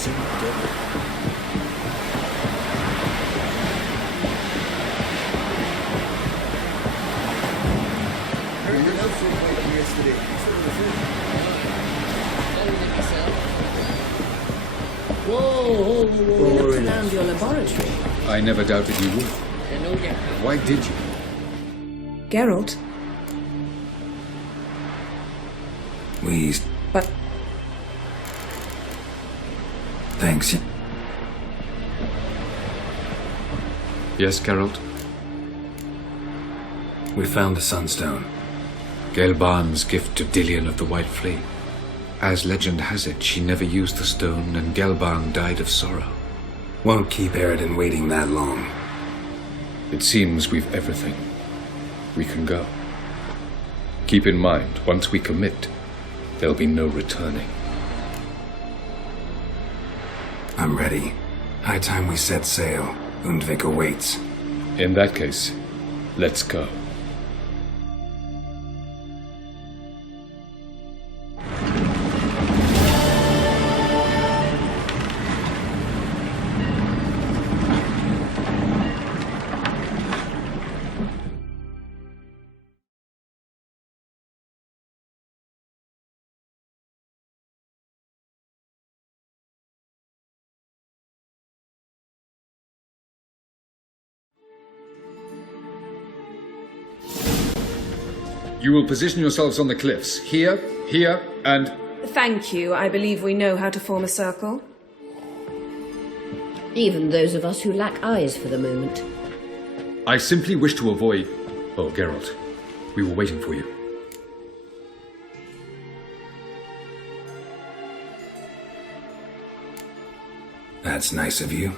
silly devil. Whoa, We looked around your laboratory. I never doubted you would. Why did you? Geralt, But Thanks. Yes, Geralt? We found the Sunstone. Gelban's gift to Dillion of the White Flame. As legend has it, she never used the stone, and Gelban died of sorrow. Won't keep Eredin waiting that long. It seems we've everything. We can go. Keep in mind, once we commit, there'll be no returning. I'm ready. High time we set sail. Undvik awaits. In that case, let's go. You will position yourselves on the cliffs. Here, here, and... thank you. I believe we know how to form a circle. Even those of us who lack eyes for the moment. I simply wish to avoid... Oh, Geralt. We were waiting for you. That's nice of you.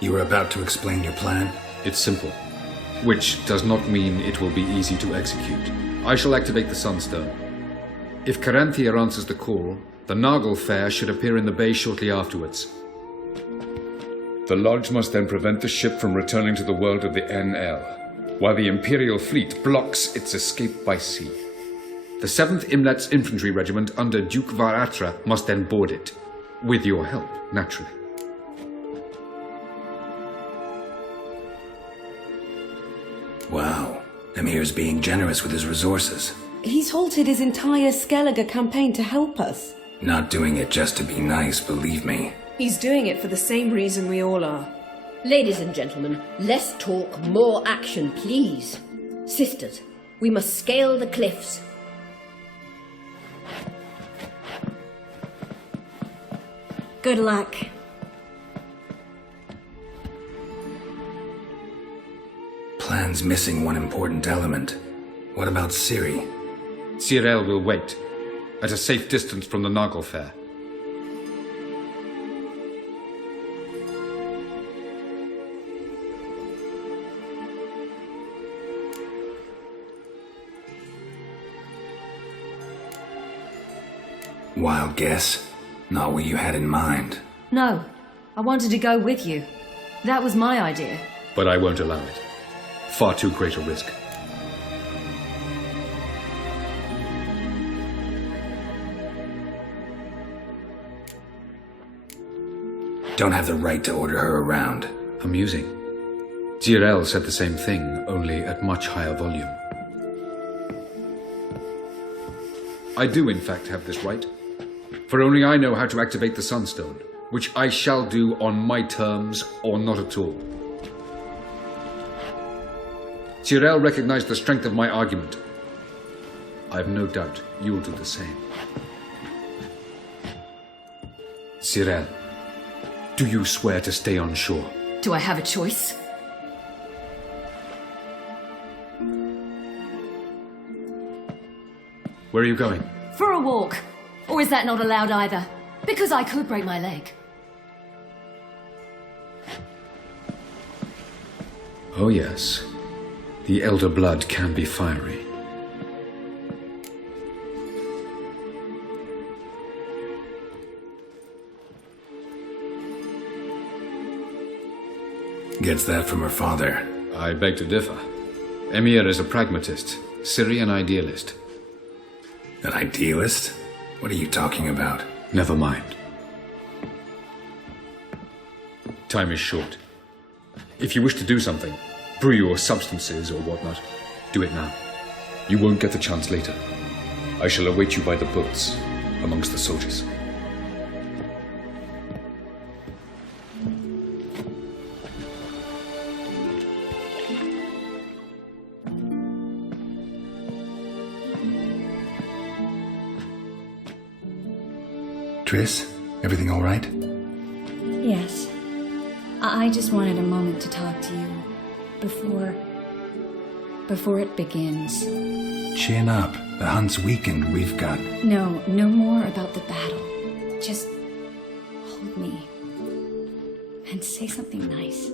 You were about to explain your plan? It's simple. Which does not mean it will be easy to execute. I shall activate the Sunstone. If Caranthia answers the call, the Nargle Fair should appear in the bay shortly afterwards. The Lodge must then prevent the ship from returning to the world of the NL, while the Imperial fleet blocks its escape by sea. The 7th Imlet's Infantry Regiment under Duke Varatra must then board it. With your help, naturally. Wow. Emir's being generous with his resources. He's halted his entire Skellige campaign to help us. Not doing it just to be nice, believe me. He's doing it for the same reason we all are. Ladies and gentlemen, less talk, more action, please. Sisters, we must scale the cliffs. Good luck. Plan's missing one important element. What about Ciri? Cyril will wait, at a safe distance from the Nargle Fair. Wild guess? Not what you had in mind. No, I wanted to go with you. That was my idea. But I won't allow it. Far too great a risk. Don't have the right to order her around. Amusing. Jirel said the same thing, only at much higher volume. I do, in fact, have this right. For only I know how to activate the Sunstone, which I shall do on my terms or not at all. Jirel recognized the strength of my argument. I have no doubt you'll do the same. Cyril, do you swear to stay on shore? Do I have a choice? Where are you going? For a walk. Or is that not allowed either? Because I could break my leg. Oh yes. The elder blood can be fiery. Gets that from her father. I beg to differ. Emir is a pragmatist, Ciri an idealist. An idealist? What are you talking about? Never mind. Time is short. If you wish to do something, brew your substances or whatnot, do it now. You won't get the chance later. I shall await you by the boats, amongst the soldiers. Triss, everything all right? Yes. I just wanted a moment to talk to you before it begins. Chin up. The hunt's weakened. We've got... No more about the battle. Just hold me and say something nice.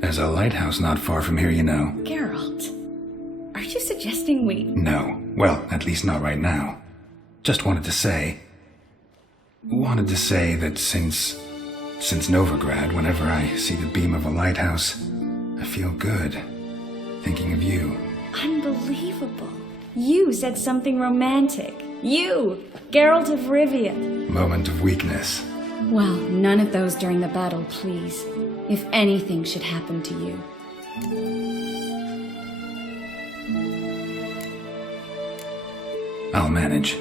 There's a lighthouse not far from here, you know. Geralt, are you suggesting we... No. Well, at least not right now. Just wanted to say that since Novigrad, whenever I see the beam of a lighthouse, I feel good. Thinking of you. Unbelievable. You said something romantic. You, Geralt of Rivia. Moment of weakness. Well, none of those during the battle, please. If anything should happen to you. I'll manage.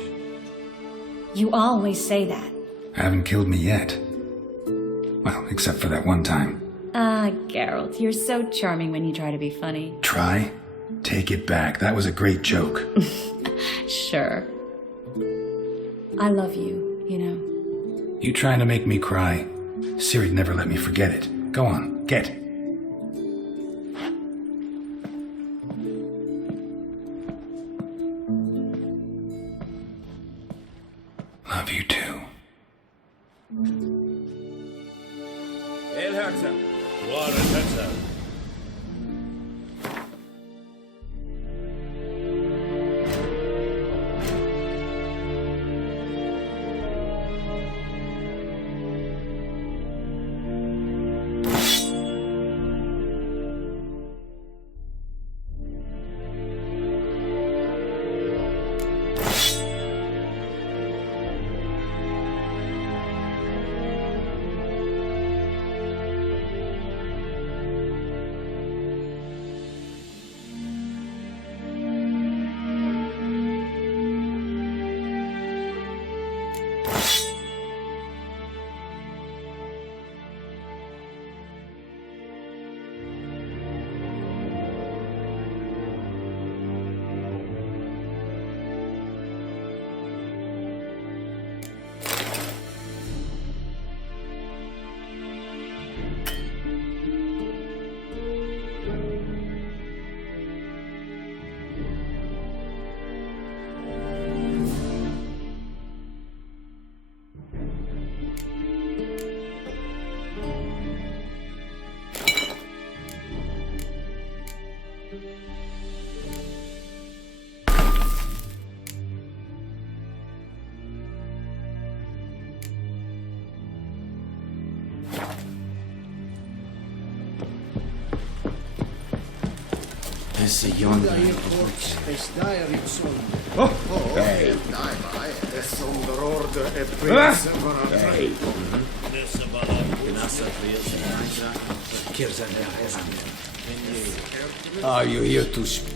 You always say that. Haven't killed me yet. Well, except for that one time. Ah, Geralt, you're so charming when you try to be funny. Try? Take it back. That was a great joke. Sure. I love you, you know. You trying to make me cry? Ciri'd never let me forget it. Go on, get. Love you too. This is a young man. Hey. Are you here to speak?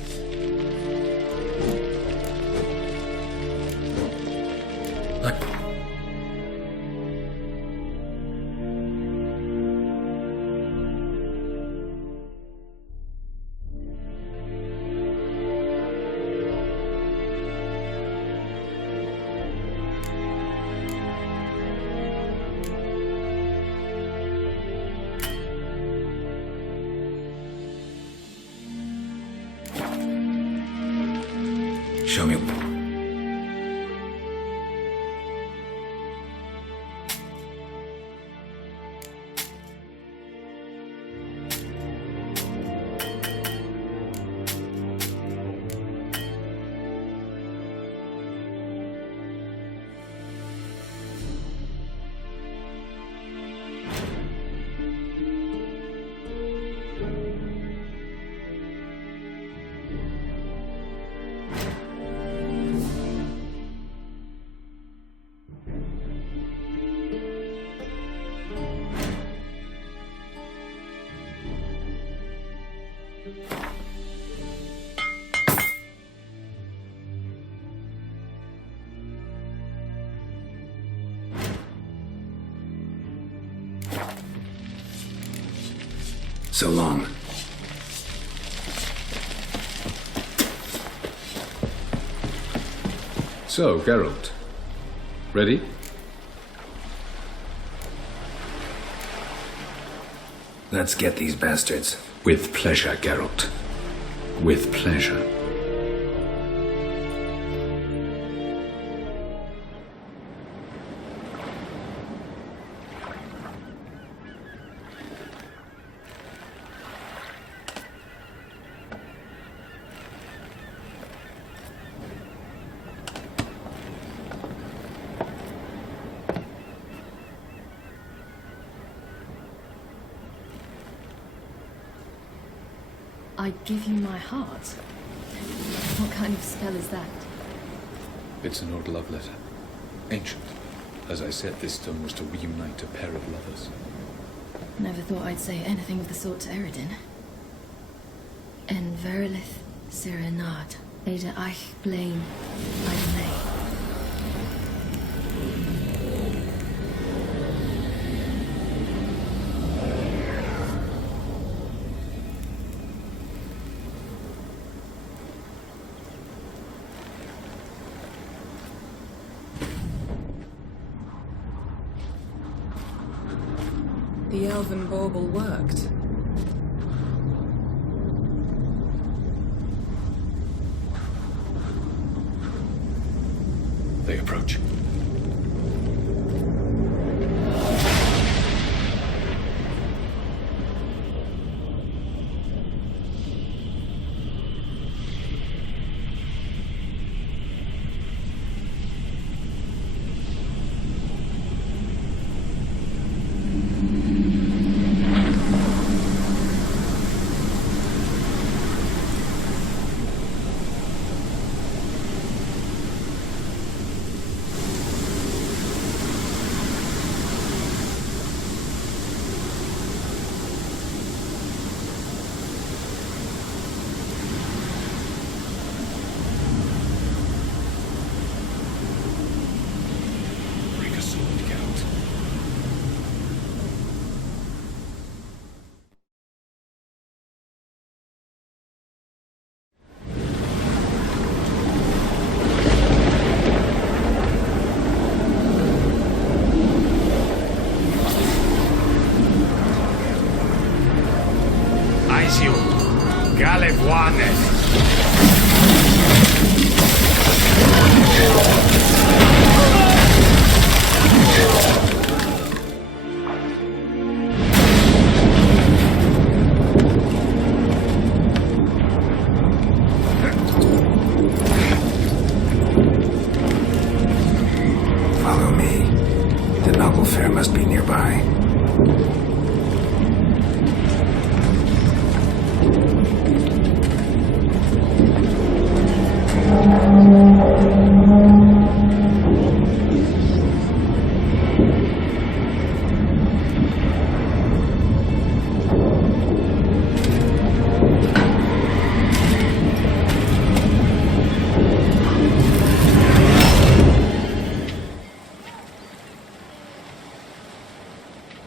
Show me. So long. So, Geralt. Ready? Let's get these bastards. With pleasure, Geralt. With pleasure. I give you my heart? What kind of spell is that? It's an old love letter. Ancient. As I said, this stone was to reunite a pair of lovers. Never thought I'd say anything of the sort to Eredin. En verilith serenad, Ada eich blame by May. The elven bauble worked. They approach. Follow me. The noble fair must be nearby.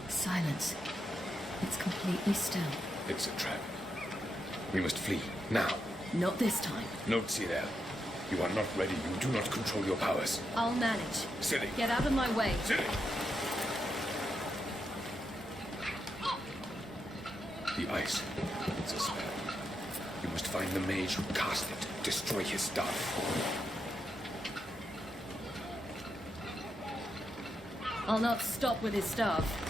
Silence. It's completely still. It's a trap. We must flee, now. Not this time. No, Cyril. You are not ready. You do not control your powers. I'll manage. Silly. Get out of my way. Silly. The ice. It's a spell. You must find the mage who cast it. Destroy his staff. I'll not stop with his staff.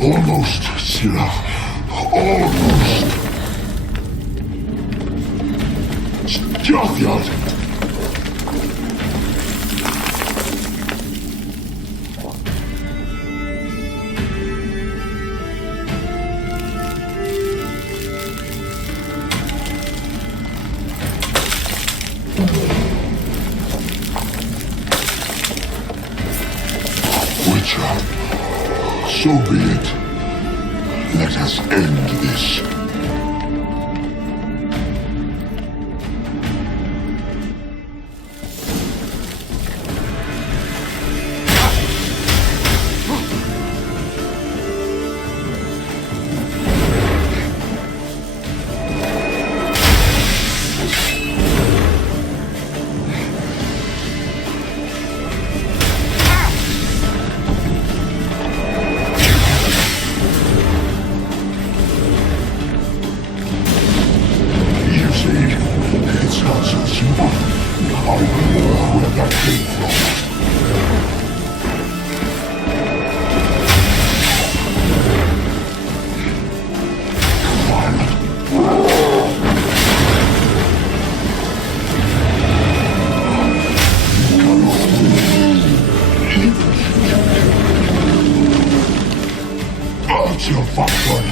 Almost, Silla. Almost. Stjåthjad. Witcher, so be it. Let us end this. It's not so simple. I know where that came from. Artefaktor.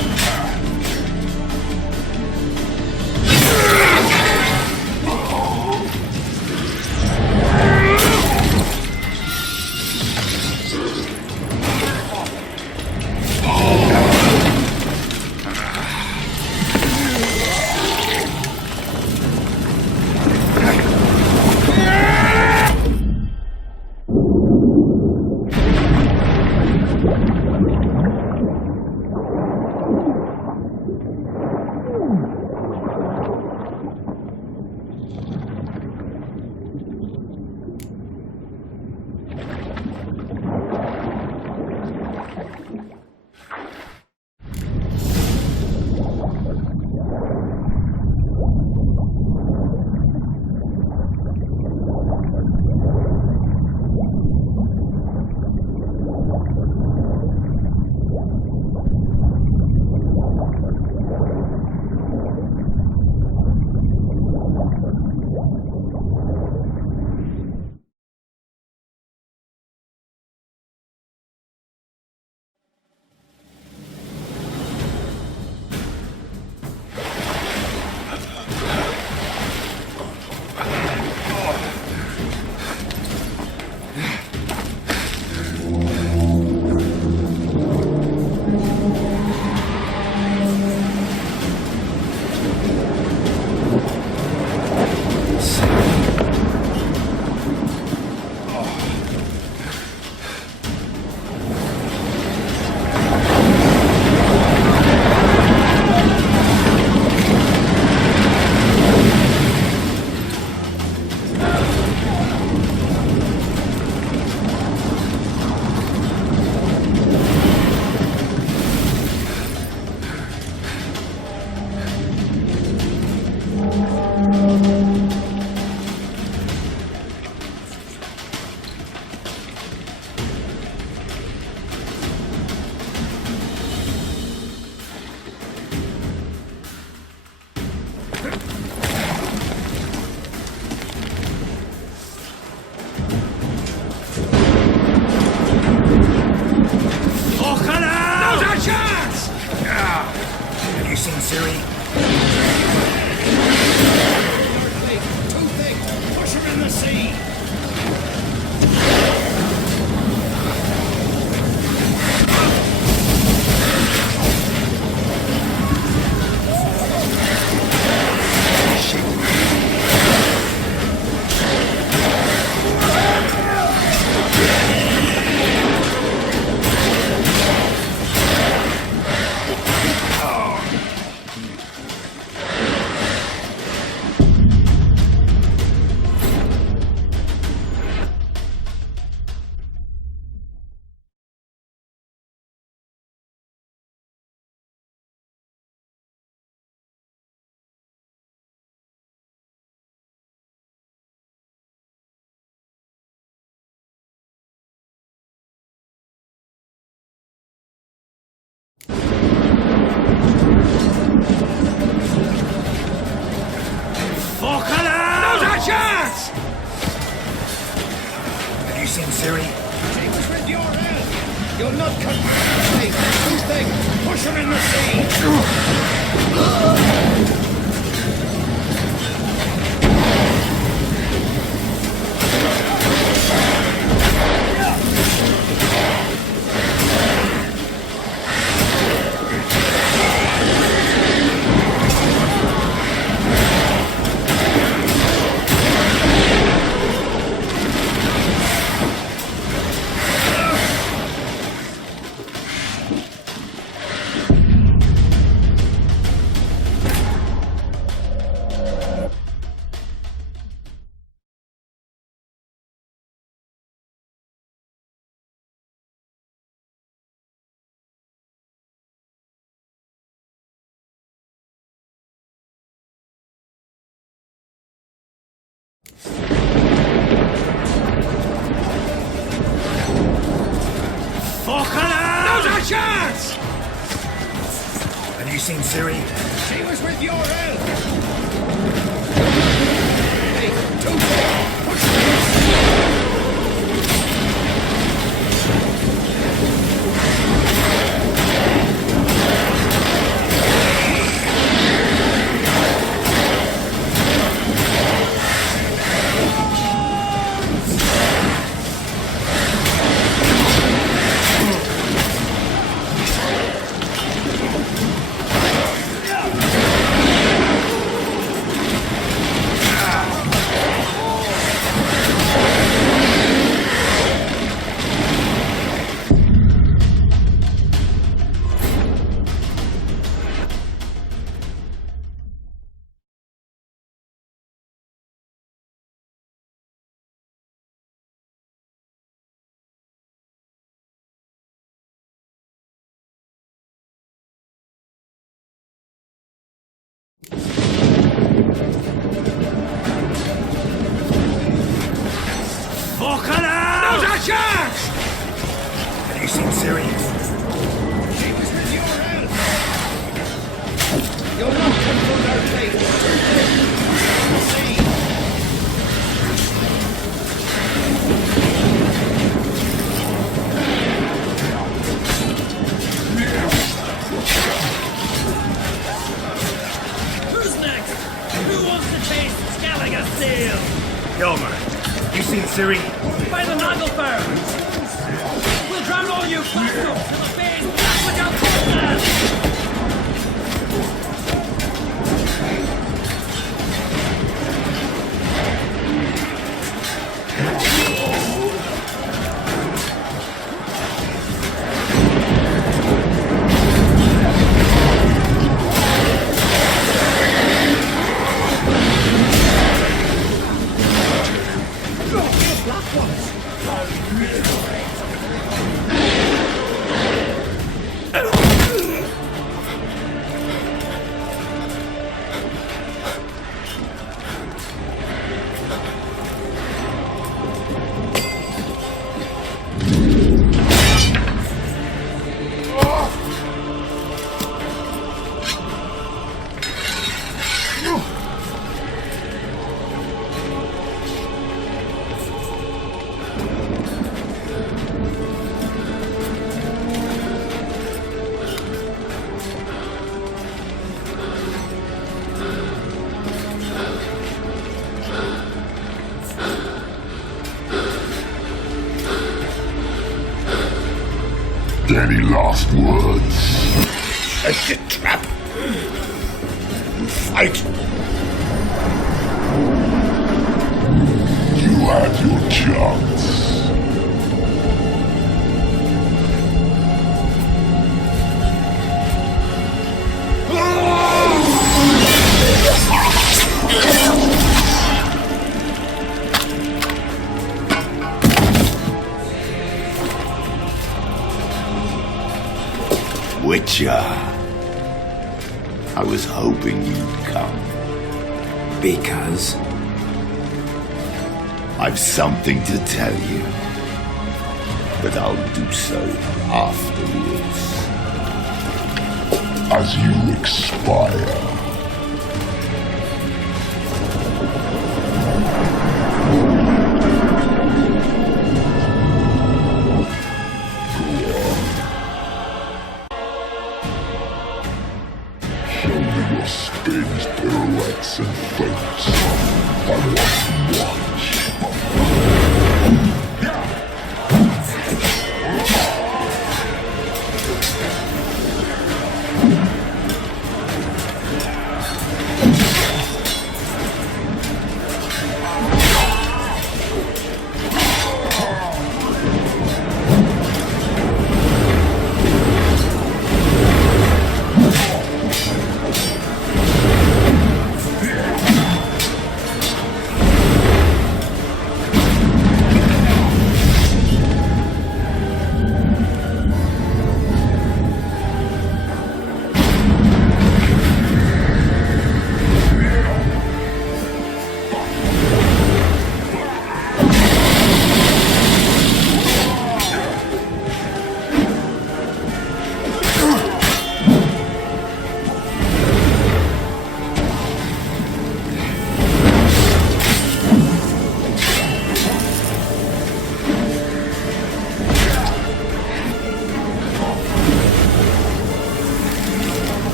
Siri? He was with your help. You'll not cut me. Two things. Push him in the sea. Now's our chance! Have you seen Siri? She was with your help. Now's our chance! Have you seen Siri? She was with your help. You'll not confront our fate. See. Who's next? Who wants to taste Skellige's steel? Yelmer, you seen Siri? By the Nagelfire! We'll drown all you bastards to the base black with your corpses! Any last words? Set the trap. Fight. You had your chance. Witcher, I was hoping you'd come. Because I've something to tell you. But I'll do so afterwards. As you expire.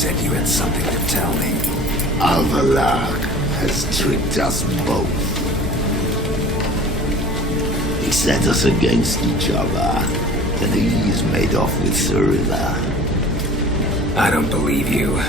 said you had something to tell me. Alvalag has tricked us both. He set us against each other, and he's made off with Cyrilla. I don't believe you.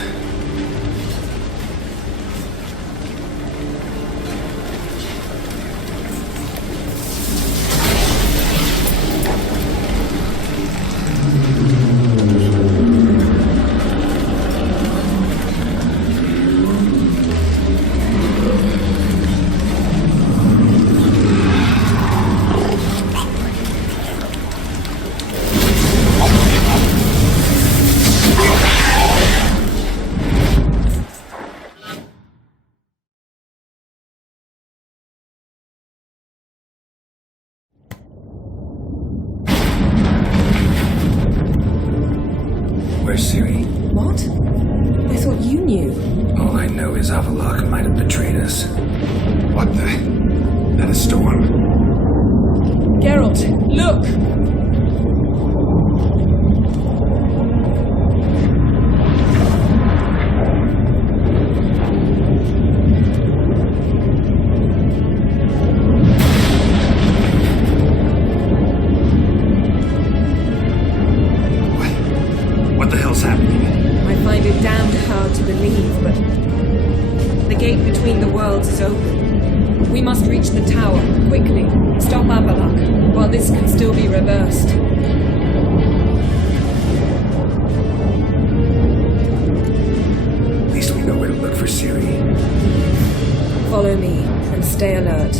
Where's Ciri? What? I thought you knew. All I know is Avalok might have betrayed us. What the? That a storm? Geralt, look! this can still be reversed. At least we know where to look for Siri. Follow me and stay alert.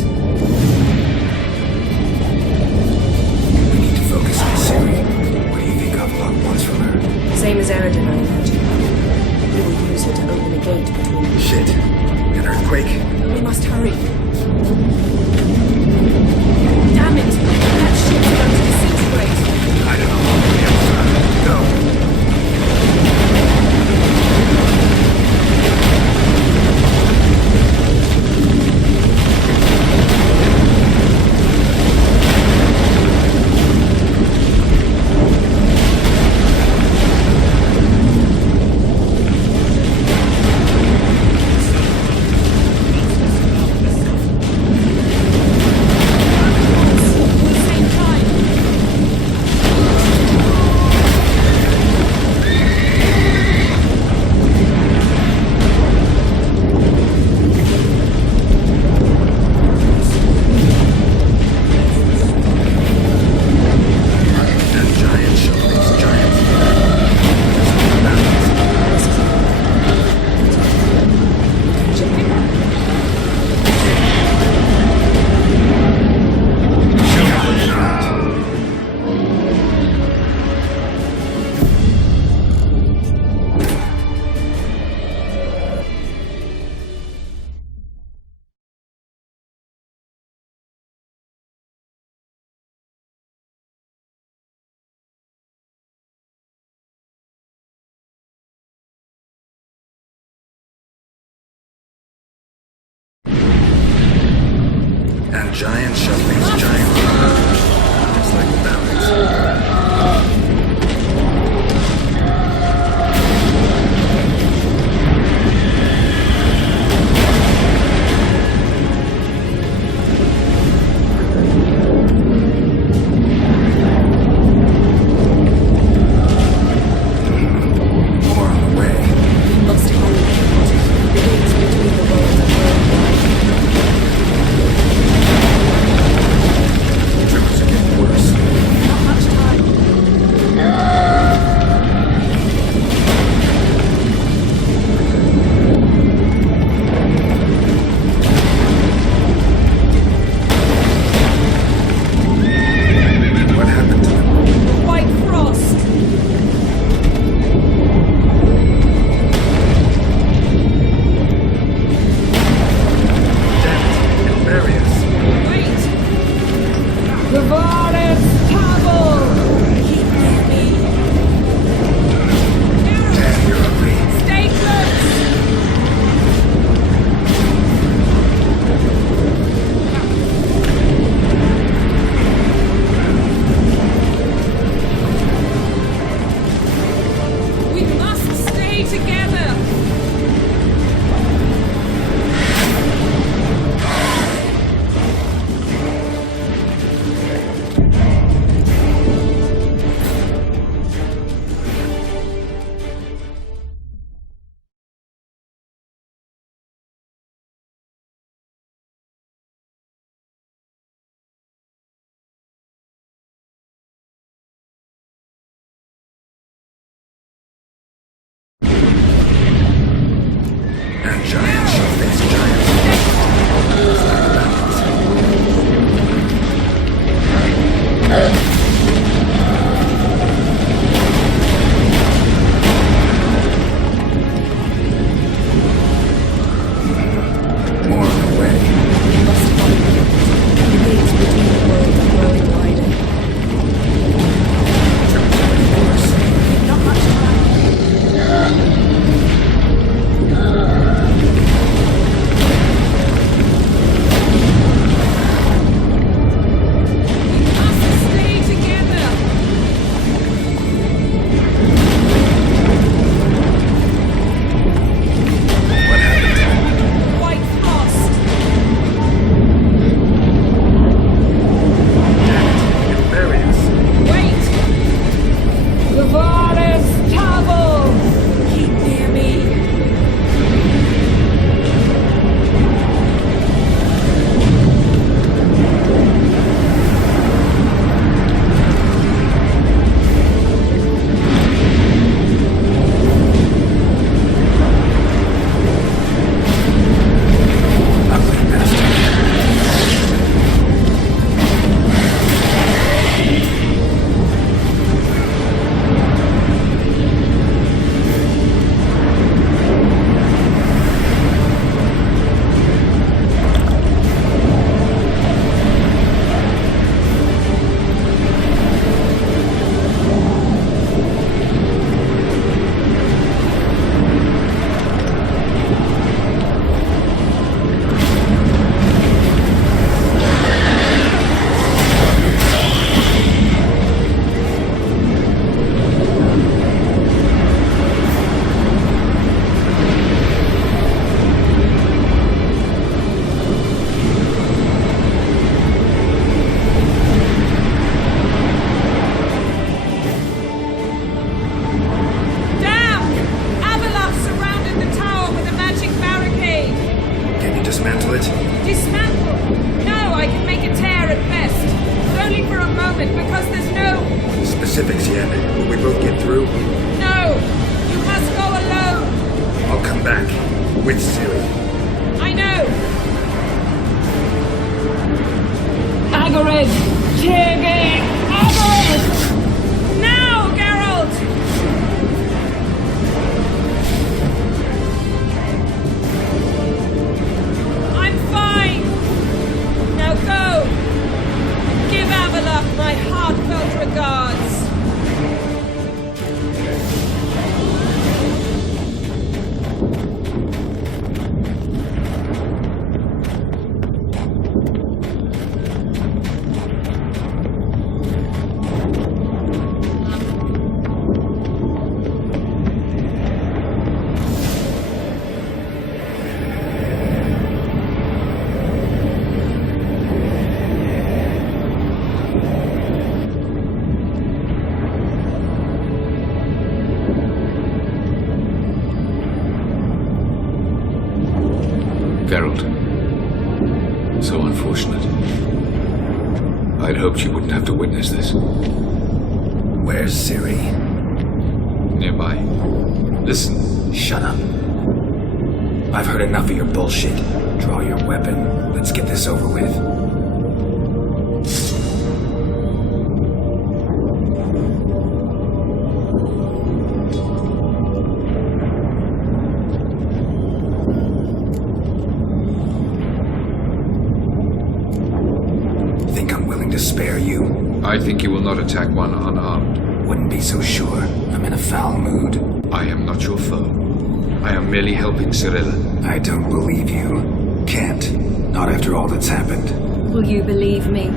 We need to focus on Siri. What do you think Avalok wants from her? Same as Eredin, I imagine. He will use her to open a gate between them. Shit. An earthquake? We must hurry. Damn it! That ship's going to disintegrate. I don't know. Go. And giant shovings, giant. It's like balance. specifics yet. Will we both get through? No! You must go alone! I'll come back. With Ciri. I know! Agarid! Tiggy! Agarid! Now, Geralt! I'm fine! Now go! Give Avalok my heartfelt regards! Geralt. So unfortunate. I'd hoped you wouldn't have to witness this. Where's Ciri? Nearby. Listen. Shut up. I've heard enough of your bullshit. Draw your weapon. Let's get this over with. I think you will not attack one unarmed. Wouldn't be so sure. I'm in a foul mood. I am not your foe. I am merely helping Cirilla. I don't believe you. Can't. Not after all that's happened. Will you believe me?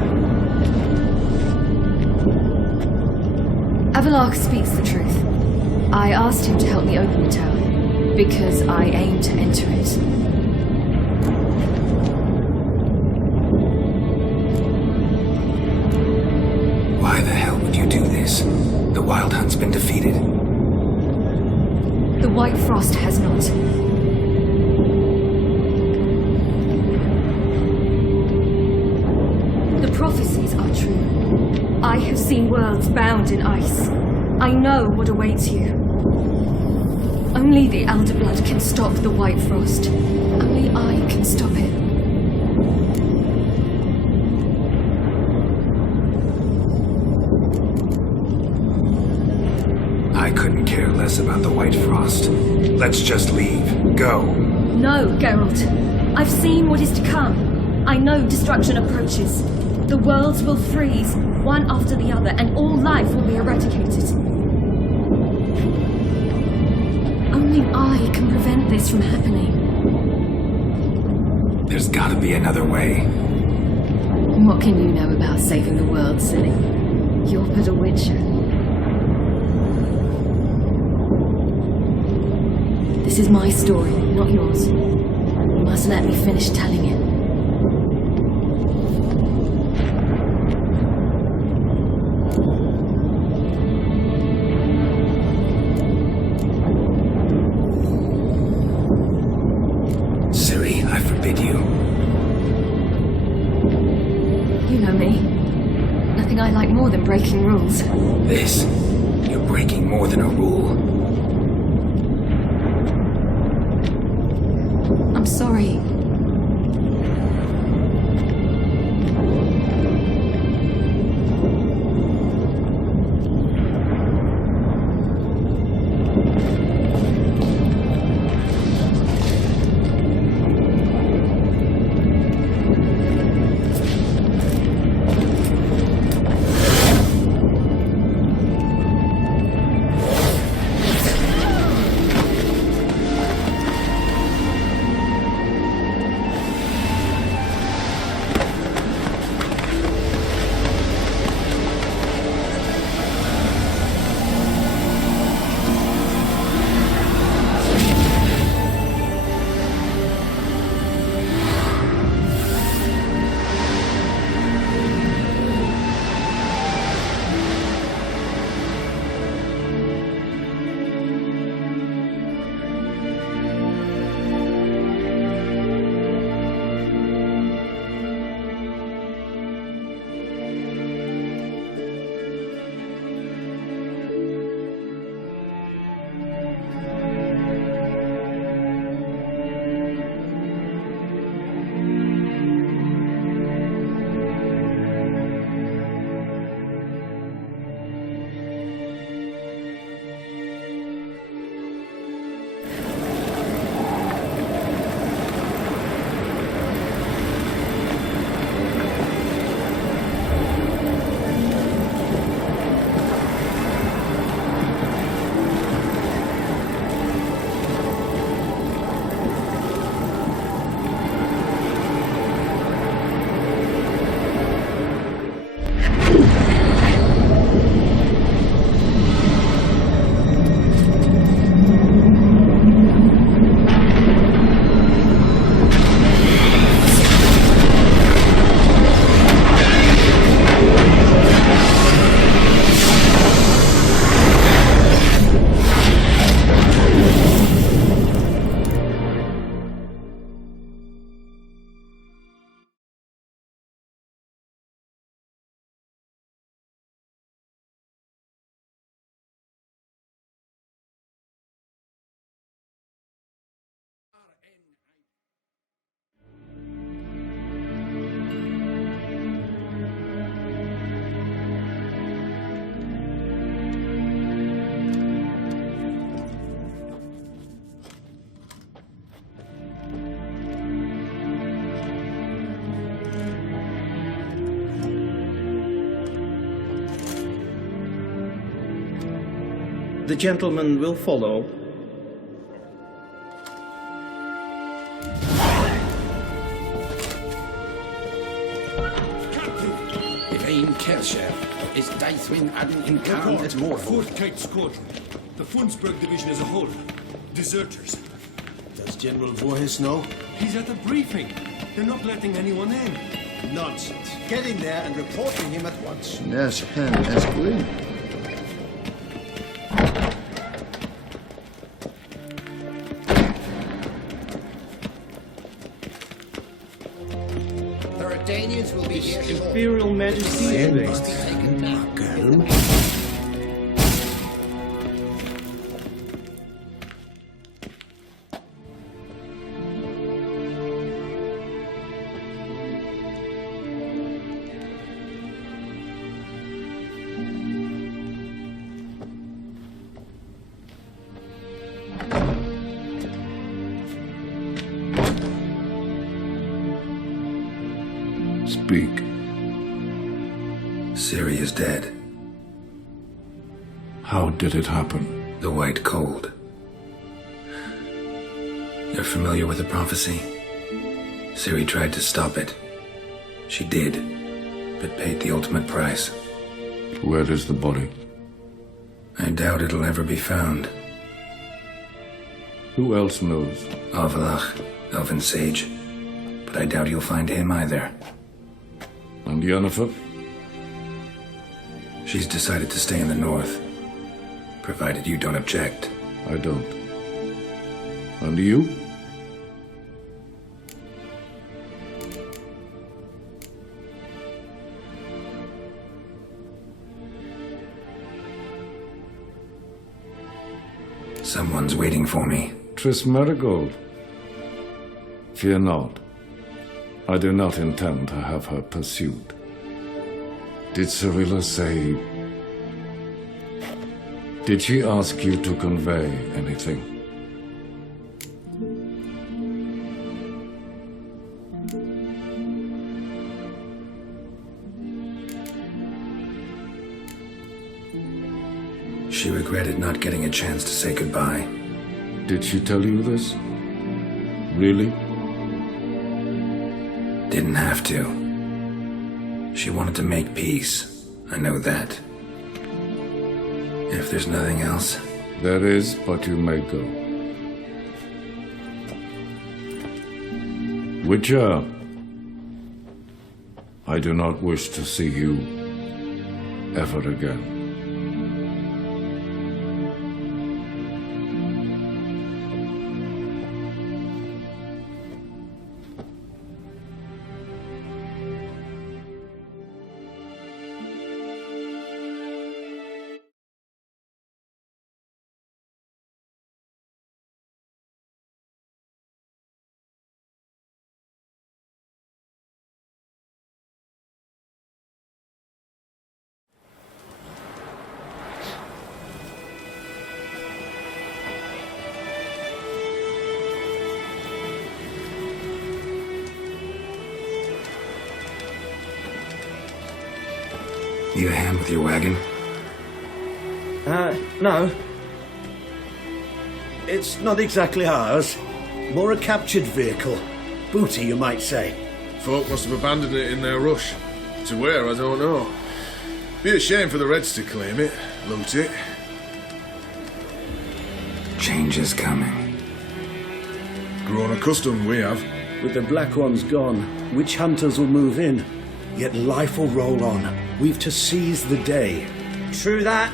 Avalok speaks the truth. I asked him to help me open the tower, because I aim to enter it. Why the hell would you do this? The Wild Hunt's been defeated. The White Frost has not. The prophecies are true. I have seen worlds bound in ice. I know what awaits you. Only the Elder Blood can stop the White Frost. Only I can stop it. I couldn't care less about the White Frost. Let's just leave. Go. No, Geralt. I've seen what is to come. I know destruction approaches. The worlds will freeze, one after the other, and all life will be eradicated. Only I can prevent this from happening. There's gotta be another way. What can you know about saving the world, silly? You're but a witcher. This is my story, not yours. You must let me finish telling it. Ciri, I forbid you. You know me. Nothing I like more than breaking rules. This? You're breaking more than a rule. I'm sorry. The gentleman will follow. Ivain Kelcher is Daithwin Adin encountered more. 4th Kite Squadron. The Funsberg Division as a whole. Deserters. Does General Voorhis know? He's at a briefing. They're not letting anyone in. Nonsense. Get in there and report to him at once. Yes, Hen, as Queen. The Redanians will be here shortly. Imperial Majesty's Ivain base. must be taken down. Speak. Ciri is dead. How did it happen? The White Cold. You're familiar with the prophecy? Ciri tried to stop it. She did, but paid the ultimate price. Where is the body? I doubt it'll ever be found. Who else knows? Avalach, Elven Sage. But I doubt you'll find him either. And Yennefer? She's decided to stay in the north. Provided you don't object. I don't. And you? Someone's waiting for me. Triss Merigold. Fear not. I do not intend to have her pursued. Did Cirilla say... Did she ask you to convey anything? She regretted not getting a chance to say goodbye. Did she tell you this? Really? Didn't have to. She wanted to make peace. I know that. If there's nothing else... There is, but you may go. Witcher, I do not wish to see you ever again. Need a hand with your wagon? No. It's not exactly ours. More a captured vehicle. Booty, you might say. Folk must have abandoned it in their rush. To where, I don't know. Be a shame for the Reds to claim it, loot it. Change is coming. Grown accustomed, we have. With the Black Ones gone, witch hunters will move in. Yet life will roll on. We've to seize the day. True that.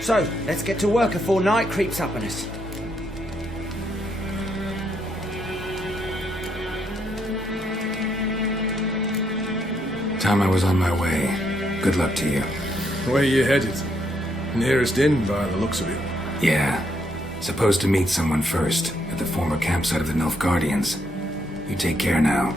So, let's get to work before night creeps up on us. Time I was on my way. Good luck to you. Where you headed? Nearest inn, by the looks of it. Yeah. Supposed to meet someone first, at the former campsite of the Nilfgaardians. You take care now.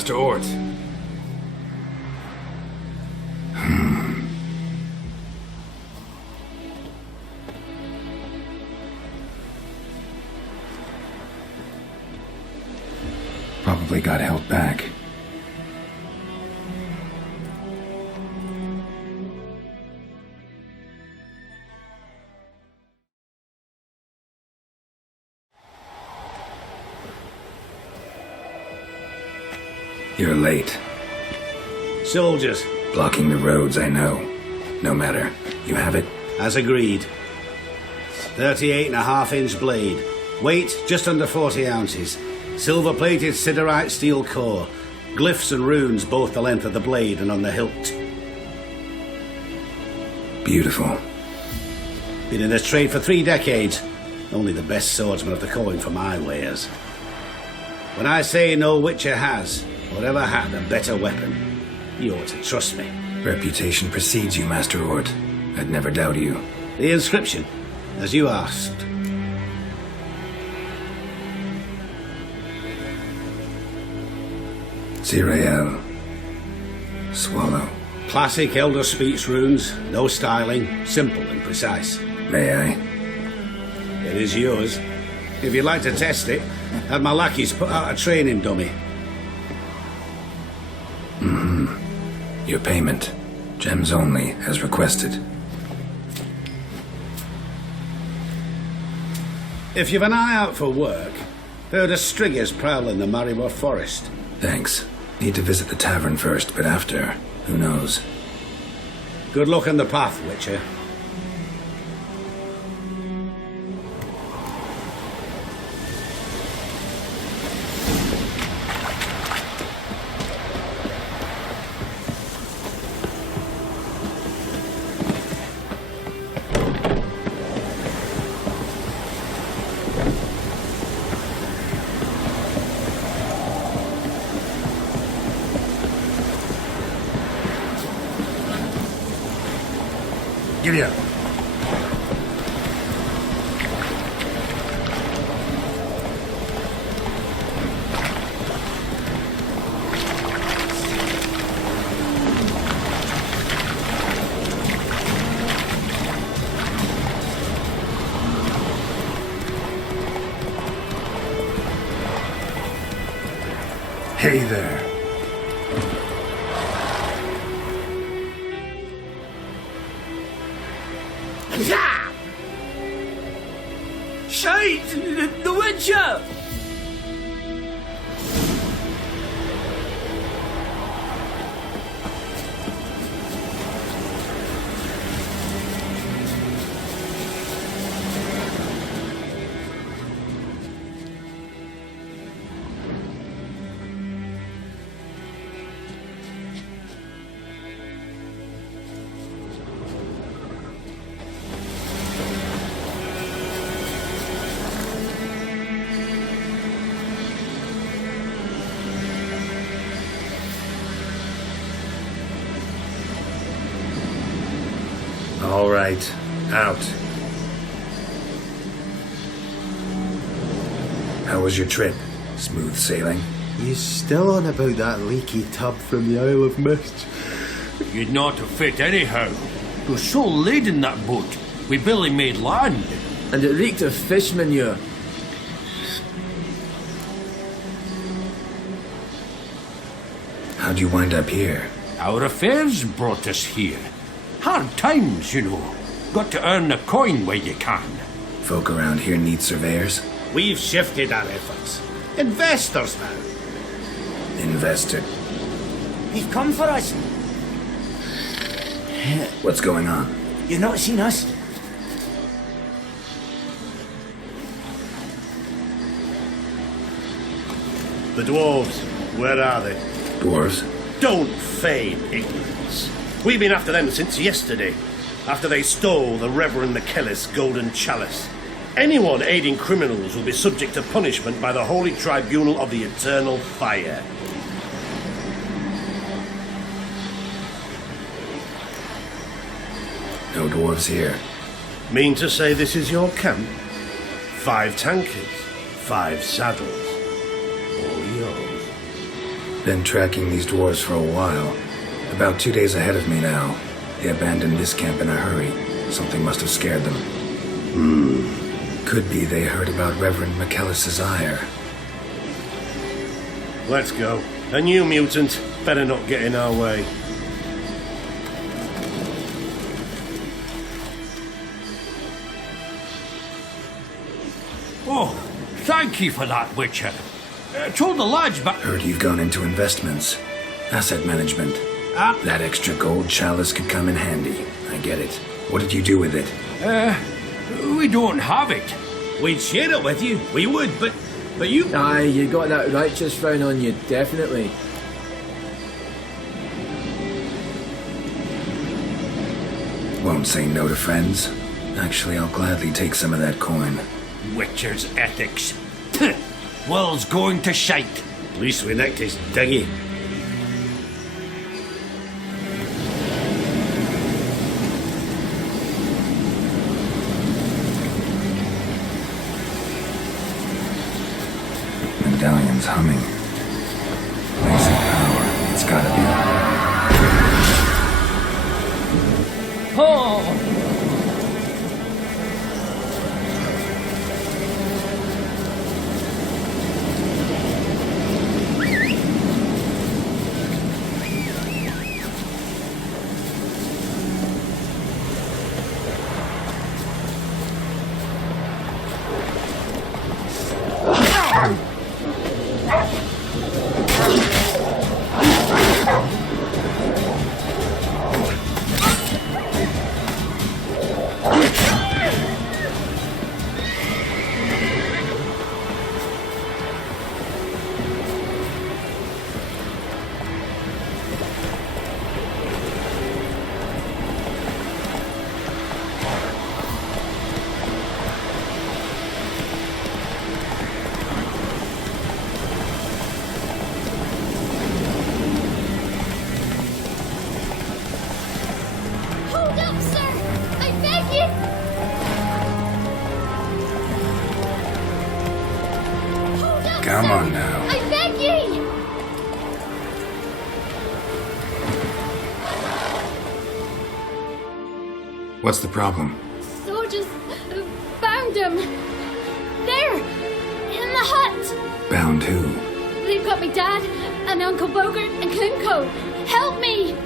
Master Ort. Probably got held back. You're late. Soldiers. Blocking the roads, I know. No matter. You have it? As agreed. 38.5-inch blade. Weight just under 40 ounces. Silver-plated siderite steel core. Glyphs and runes both the length of the blade and on the hilt. Beautiful. Been in this trade for 3 decades. Only the best swordsmen have the calling for my wares. When I say no witcher has, or ever had, a better weapon, you ought to trust me. Reputation precedes you, Master Ort. I'd never doubt you. The inscription, as you asked. Zirael. Swallow. Classic Elder Speech runes, no styling, simple and precise. May I? It is yours. If you'd like to test it, have my lackeys put out a training dummy. Your payment. Gems only, as requested. If you've an eye out for work, heard of striggers prowling the Maribor forest. Thanks. Need to visit the tavern first, but after, who knows? Good luck on the path, Witcher. Giddy up. Hey there. Shite! The Witcher! All right, out. How was your trip? Smooth sailing? You still on about that leaky tub from the Isle of Mist? You'd not have fit anyhow. It was so laden, that boat. We barely made land. And it reeked of fish manure. How'd you wind up here? Our affairs brought us here. Hard times, you know. Got to earn a coin where you can. Folk around here need surveyors? We've shifted our efforts. Investors now. Invested. They've come for us. What's going on? You've not seen us? The dwarves, where are they? Dwarves? Don't feign ignorance. We've been after them since yesterday, after they stole the Reverend McKellis' golden chalice. Anyone aiding criminals will be subject to punishment by the Holy Tribunal of the Eternal Fire. No dwarves here. Mean to say this is your camp? 5 tankards, 5 saddles, all yours. Been tracking these dwarves for a while. About 2 days ahead of me now. They abandoned this camp in a hurry. Something must have scared them. Could be they heard about Reverend McKellis' ire. Let's go. And you, mutant, better not get in our way. Oh, thank you for that, Witcher. Told the lads but... Heard you've gone into investments. Asset management. That extra gold chalice could come in handy. I get it. What did you do with it? We don't have it. We'd share it with you. We would, but you... Aye, you got that righteous frown on you, definitely. Won't say no to friends. Actually, I'll gladly take some of that coin. Witcher's ethics. World's going to shite. At least we nicked his diggy. Medallion's humming. Basic power. It's gotta be. Oh! Come on now. I beg ye! What's the problem? Soldiers found him. There! In the hut! Bound who? They've got me dad and Uncle Bogart and Klimko. Help me!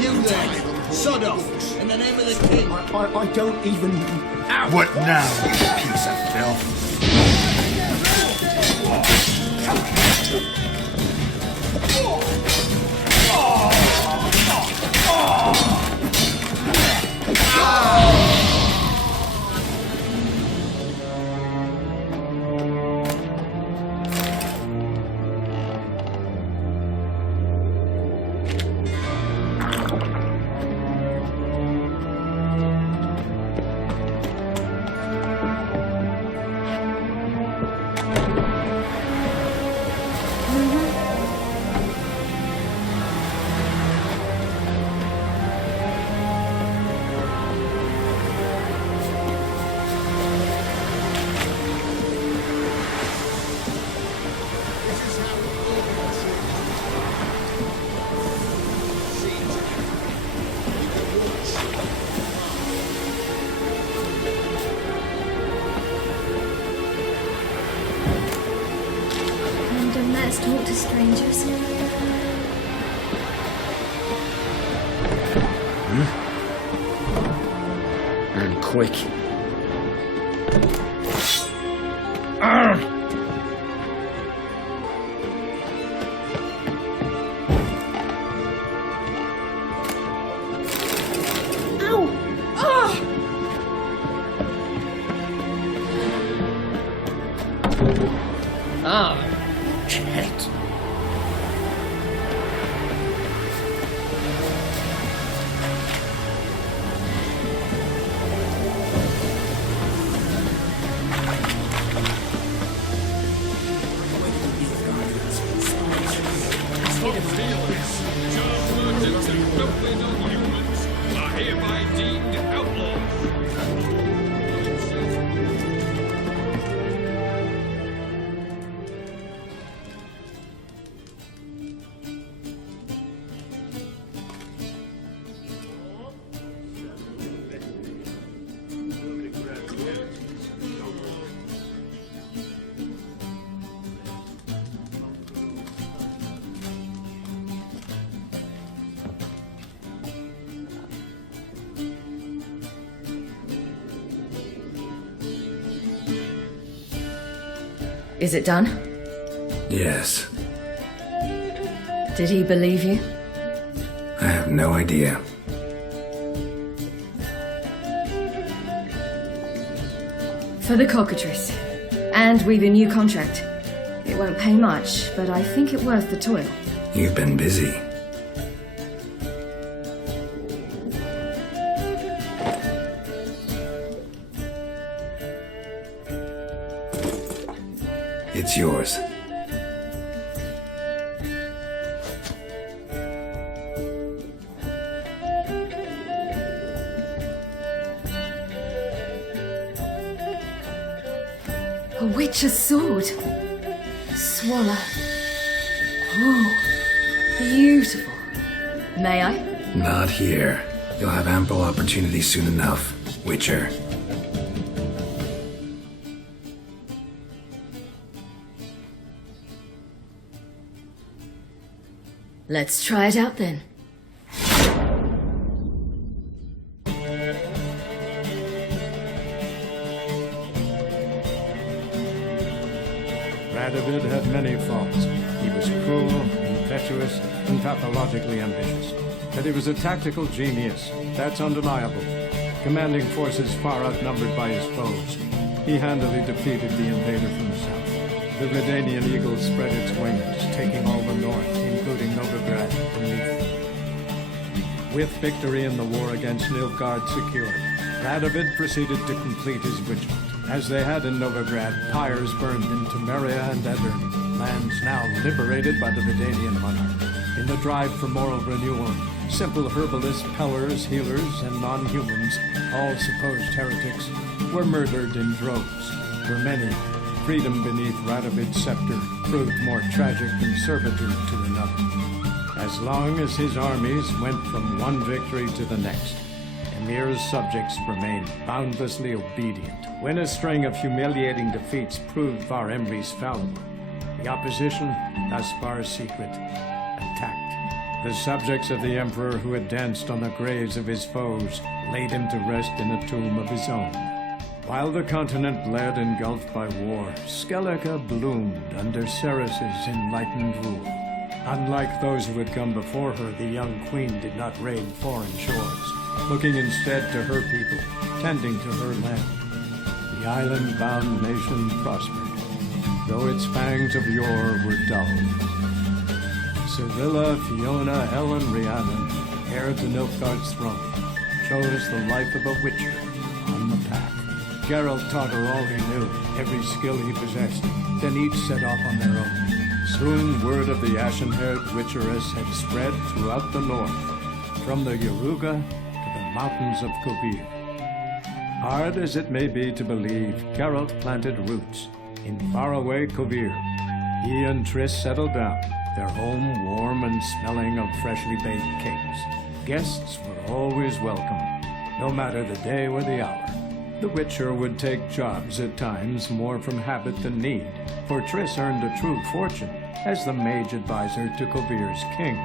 You there! Sod off! In the name of the king! I don't even... What now, you piece of filth? Talk to strangers. And quick. Is it done? Yes. Did he believe you? I have no idea. For the cockatrice. And we've a new contract. It won't pay much, but I think it worth the toil. You've been busy. It's yours. A witch's sword. Swallow. Oh, beautiful. May I? Not here. You'll have ample opportunity soon enough, Witcher. Let's try it out then. Radovid had many faults. He was cruel, impetuous, and pathologically ambitious. But he was a tactical genius, that's undeniable. Commanding forces far outnumbered by his foes, he handily defeated the invader from the south. The Redanian eagle spread its wings, taking all the north, including Novigrad beneath. With victory in the war against Nilfgaard secured, Radovid proceeded to complete his ritual. As they had in Novigrad, pyres burned in Temeria and Eredin, lands now liberated by the Redanian monarch. In the drive for moral renewal, simple herbalists, pellers, healers, and non-humans, all supposed heretics, were murdered in droves. For many, freedom beneath Radovid's scepter proved more tragic than servitude to another. As long as his armies went from one victory to the next, Emir's subjects remained boundlessly obedient. When a string of humiliating defeats proved Var Emreis fallible, the opposition, thus far secret, attacked. The subjects of the Emperor who had danced on the graves of his foes laid him to rest in a tomb of his own. While the continent bled engulfed by war, Skellige bloomed under Ceres's enlightened rule. Unlike those who had come before her, the young queen did not raid foreign shores, looking instead to her people, tending to her land. The island-bound nation prospered, though its fangs of yore were dulled. Cyrilla, Fiona, Ellen, Rhiannon, heir to Nilfgaard's throne, chose the life of a witcher on the path. Geralt taught her all he knew, every skill he possessed, then each set off on their own. Soon word of the ashen-haired witcheress had spread throughout the north, from the Yaruga to the mountains of Kovir. Hard as it may be to believe, Geralt planted roots in faraway Kovir. He and Triss settled down, their home warm and smelling of freshly baked cakes. Guests were always welcome, no matter the day or the hour. The Witcher would take jobs at times more from habit than need, for Triss earned a true fortune as the mage advisor to Kovir's king.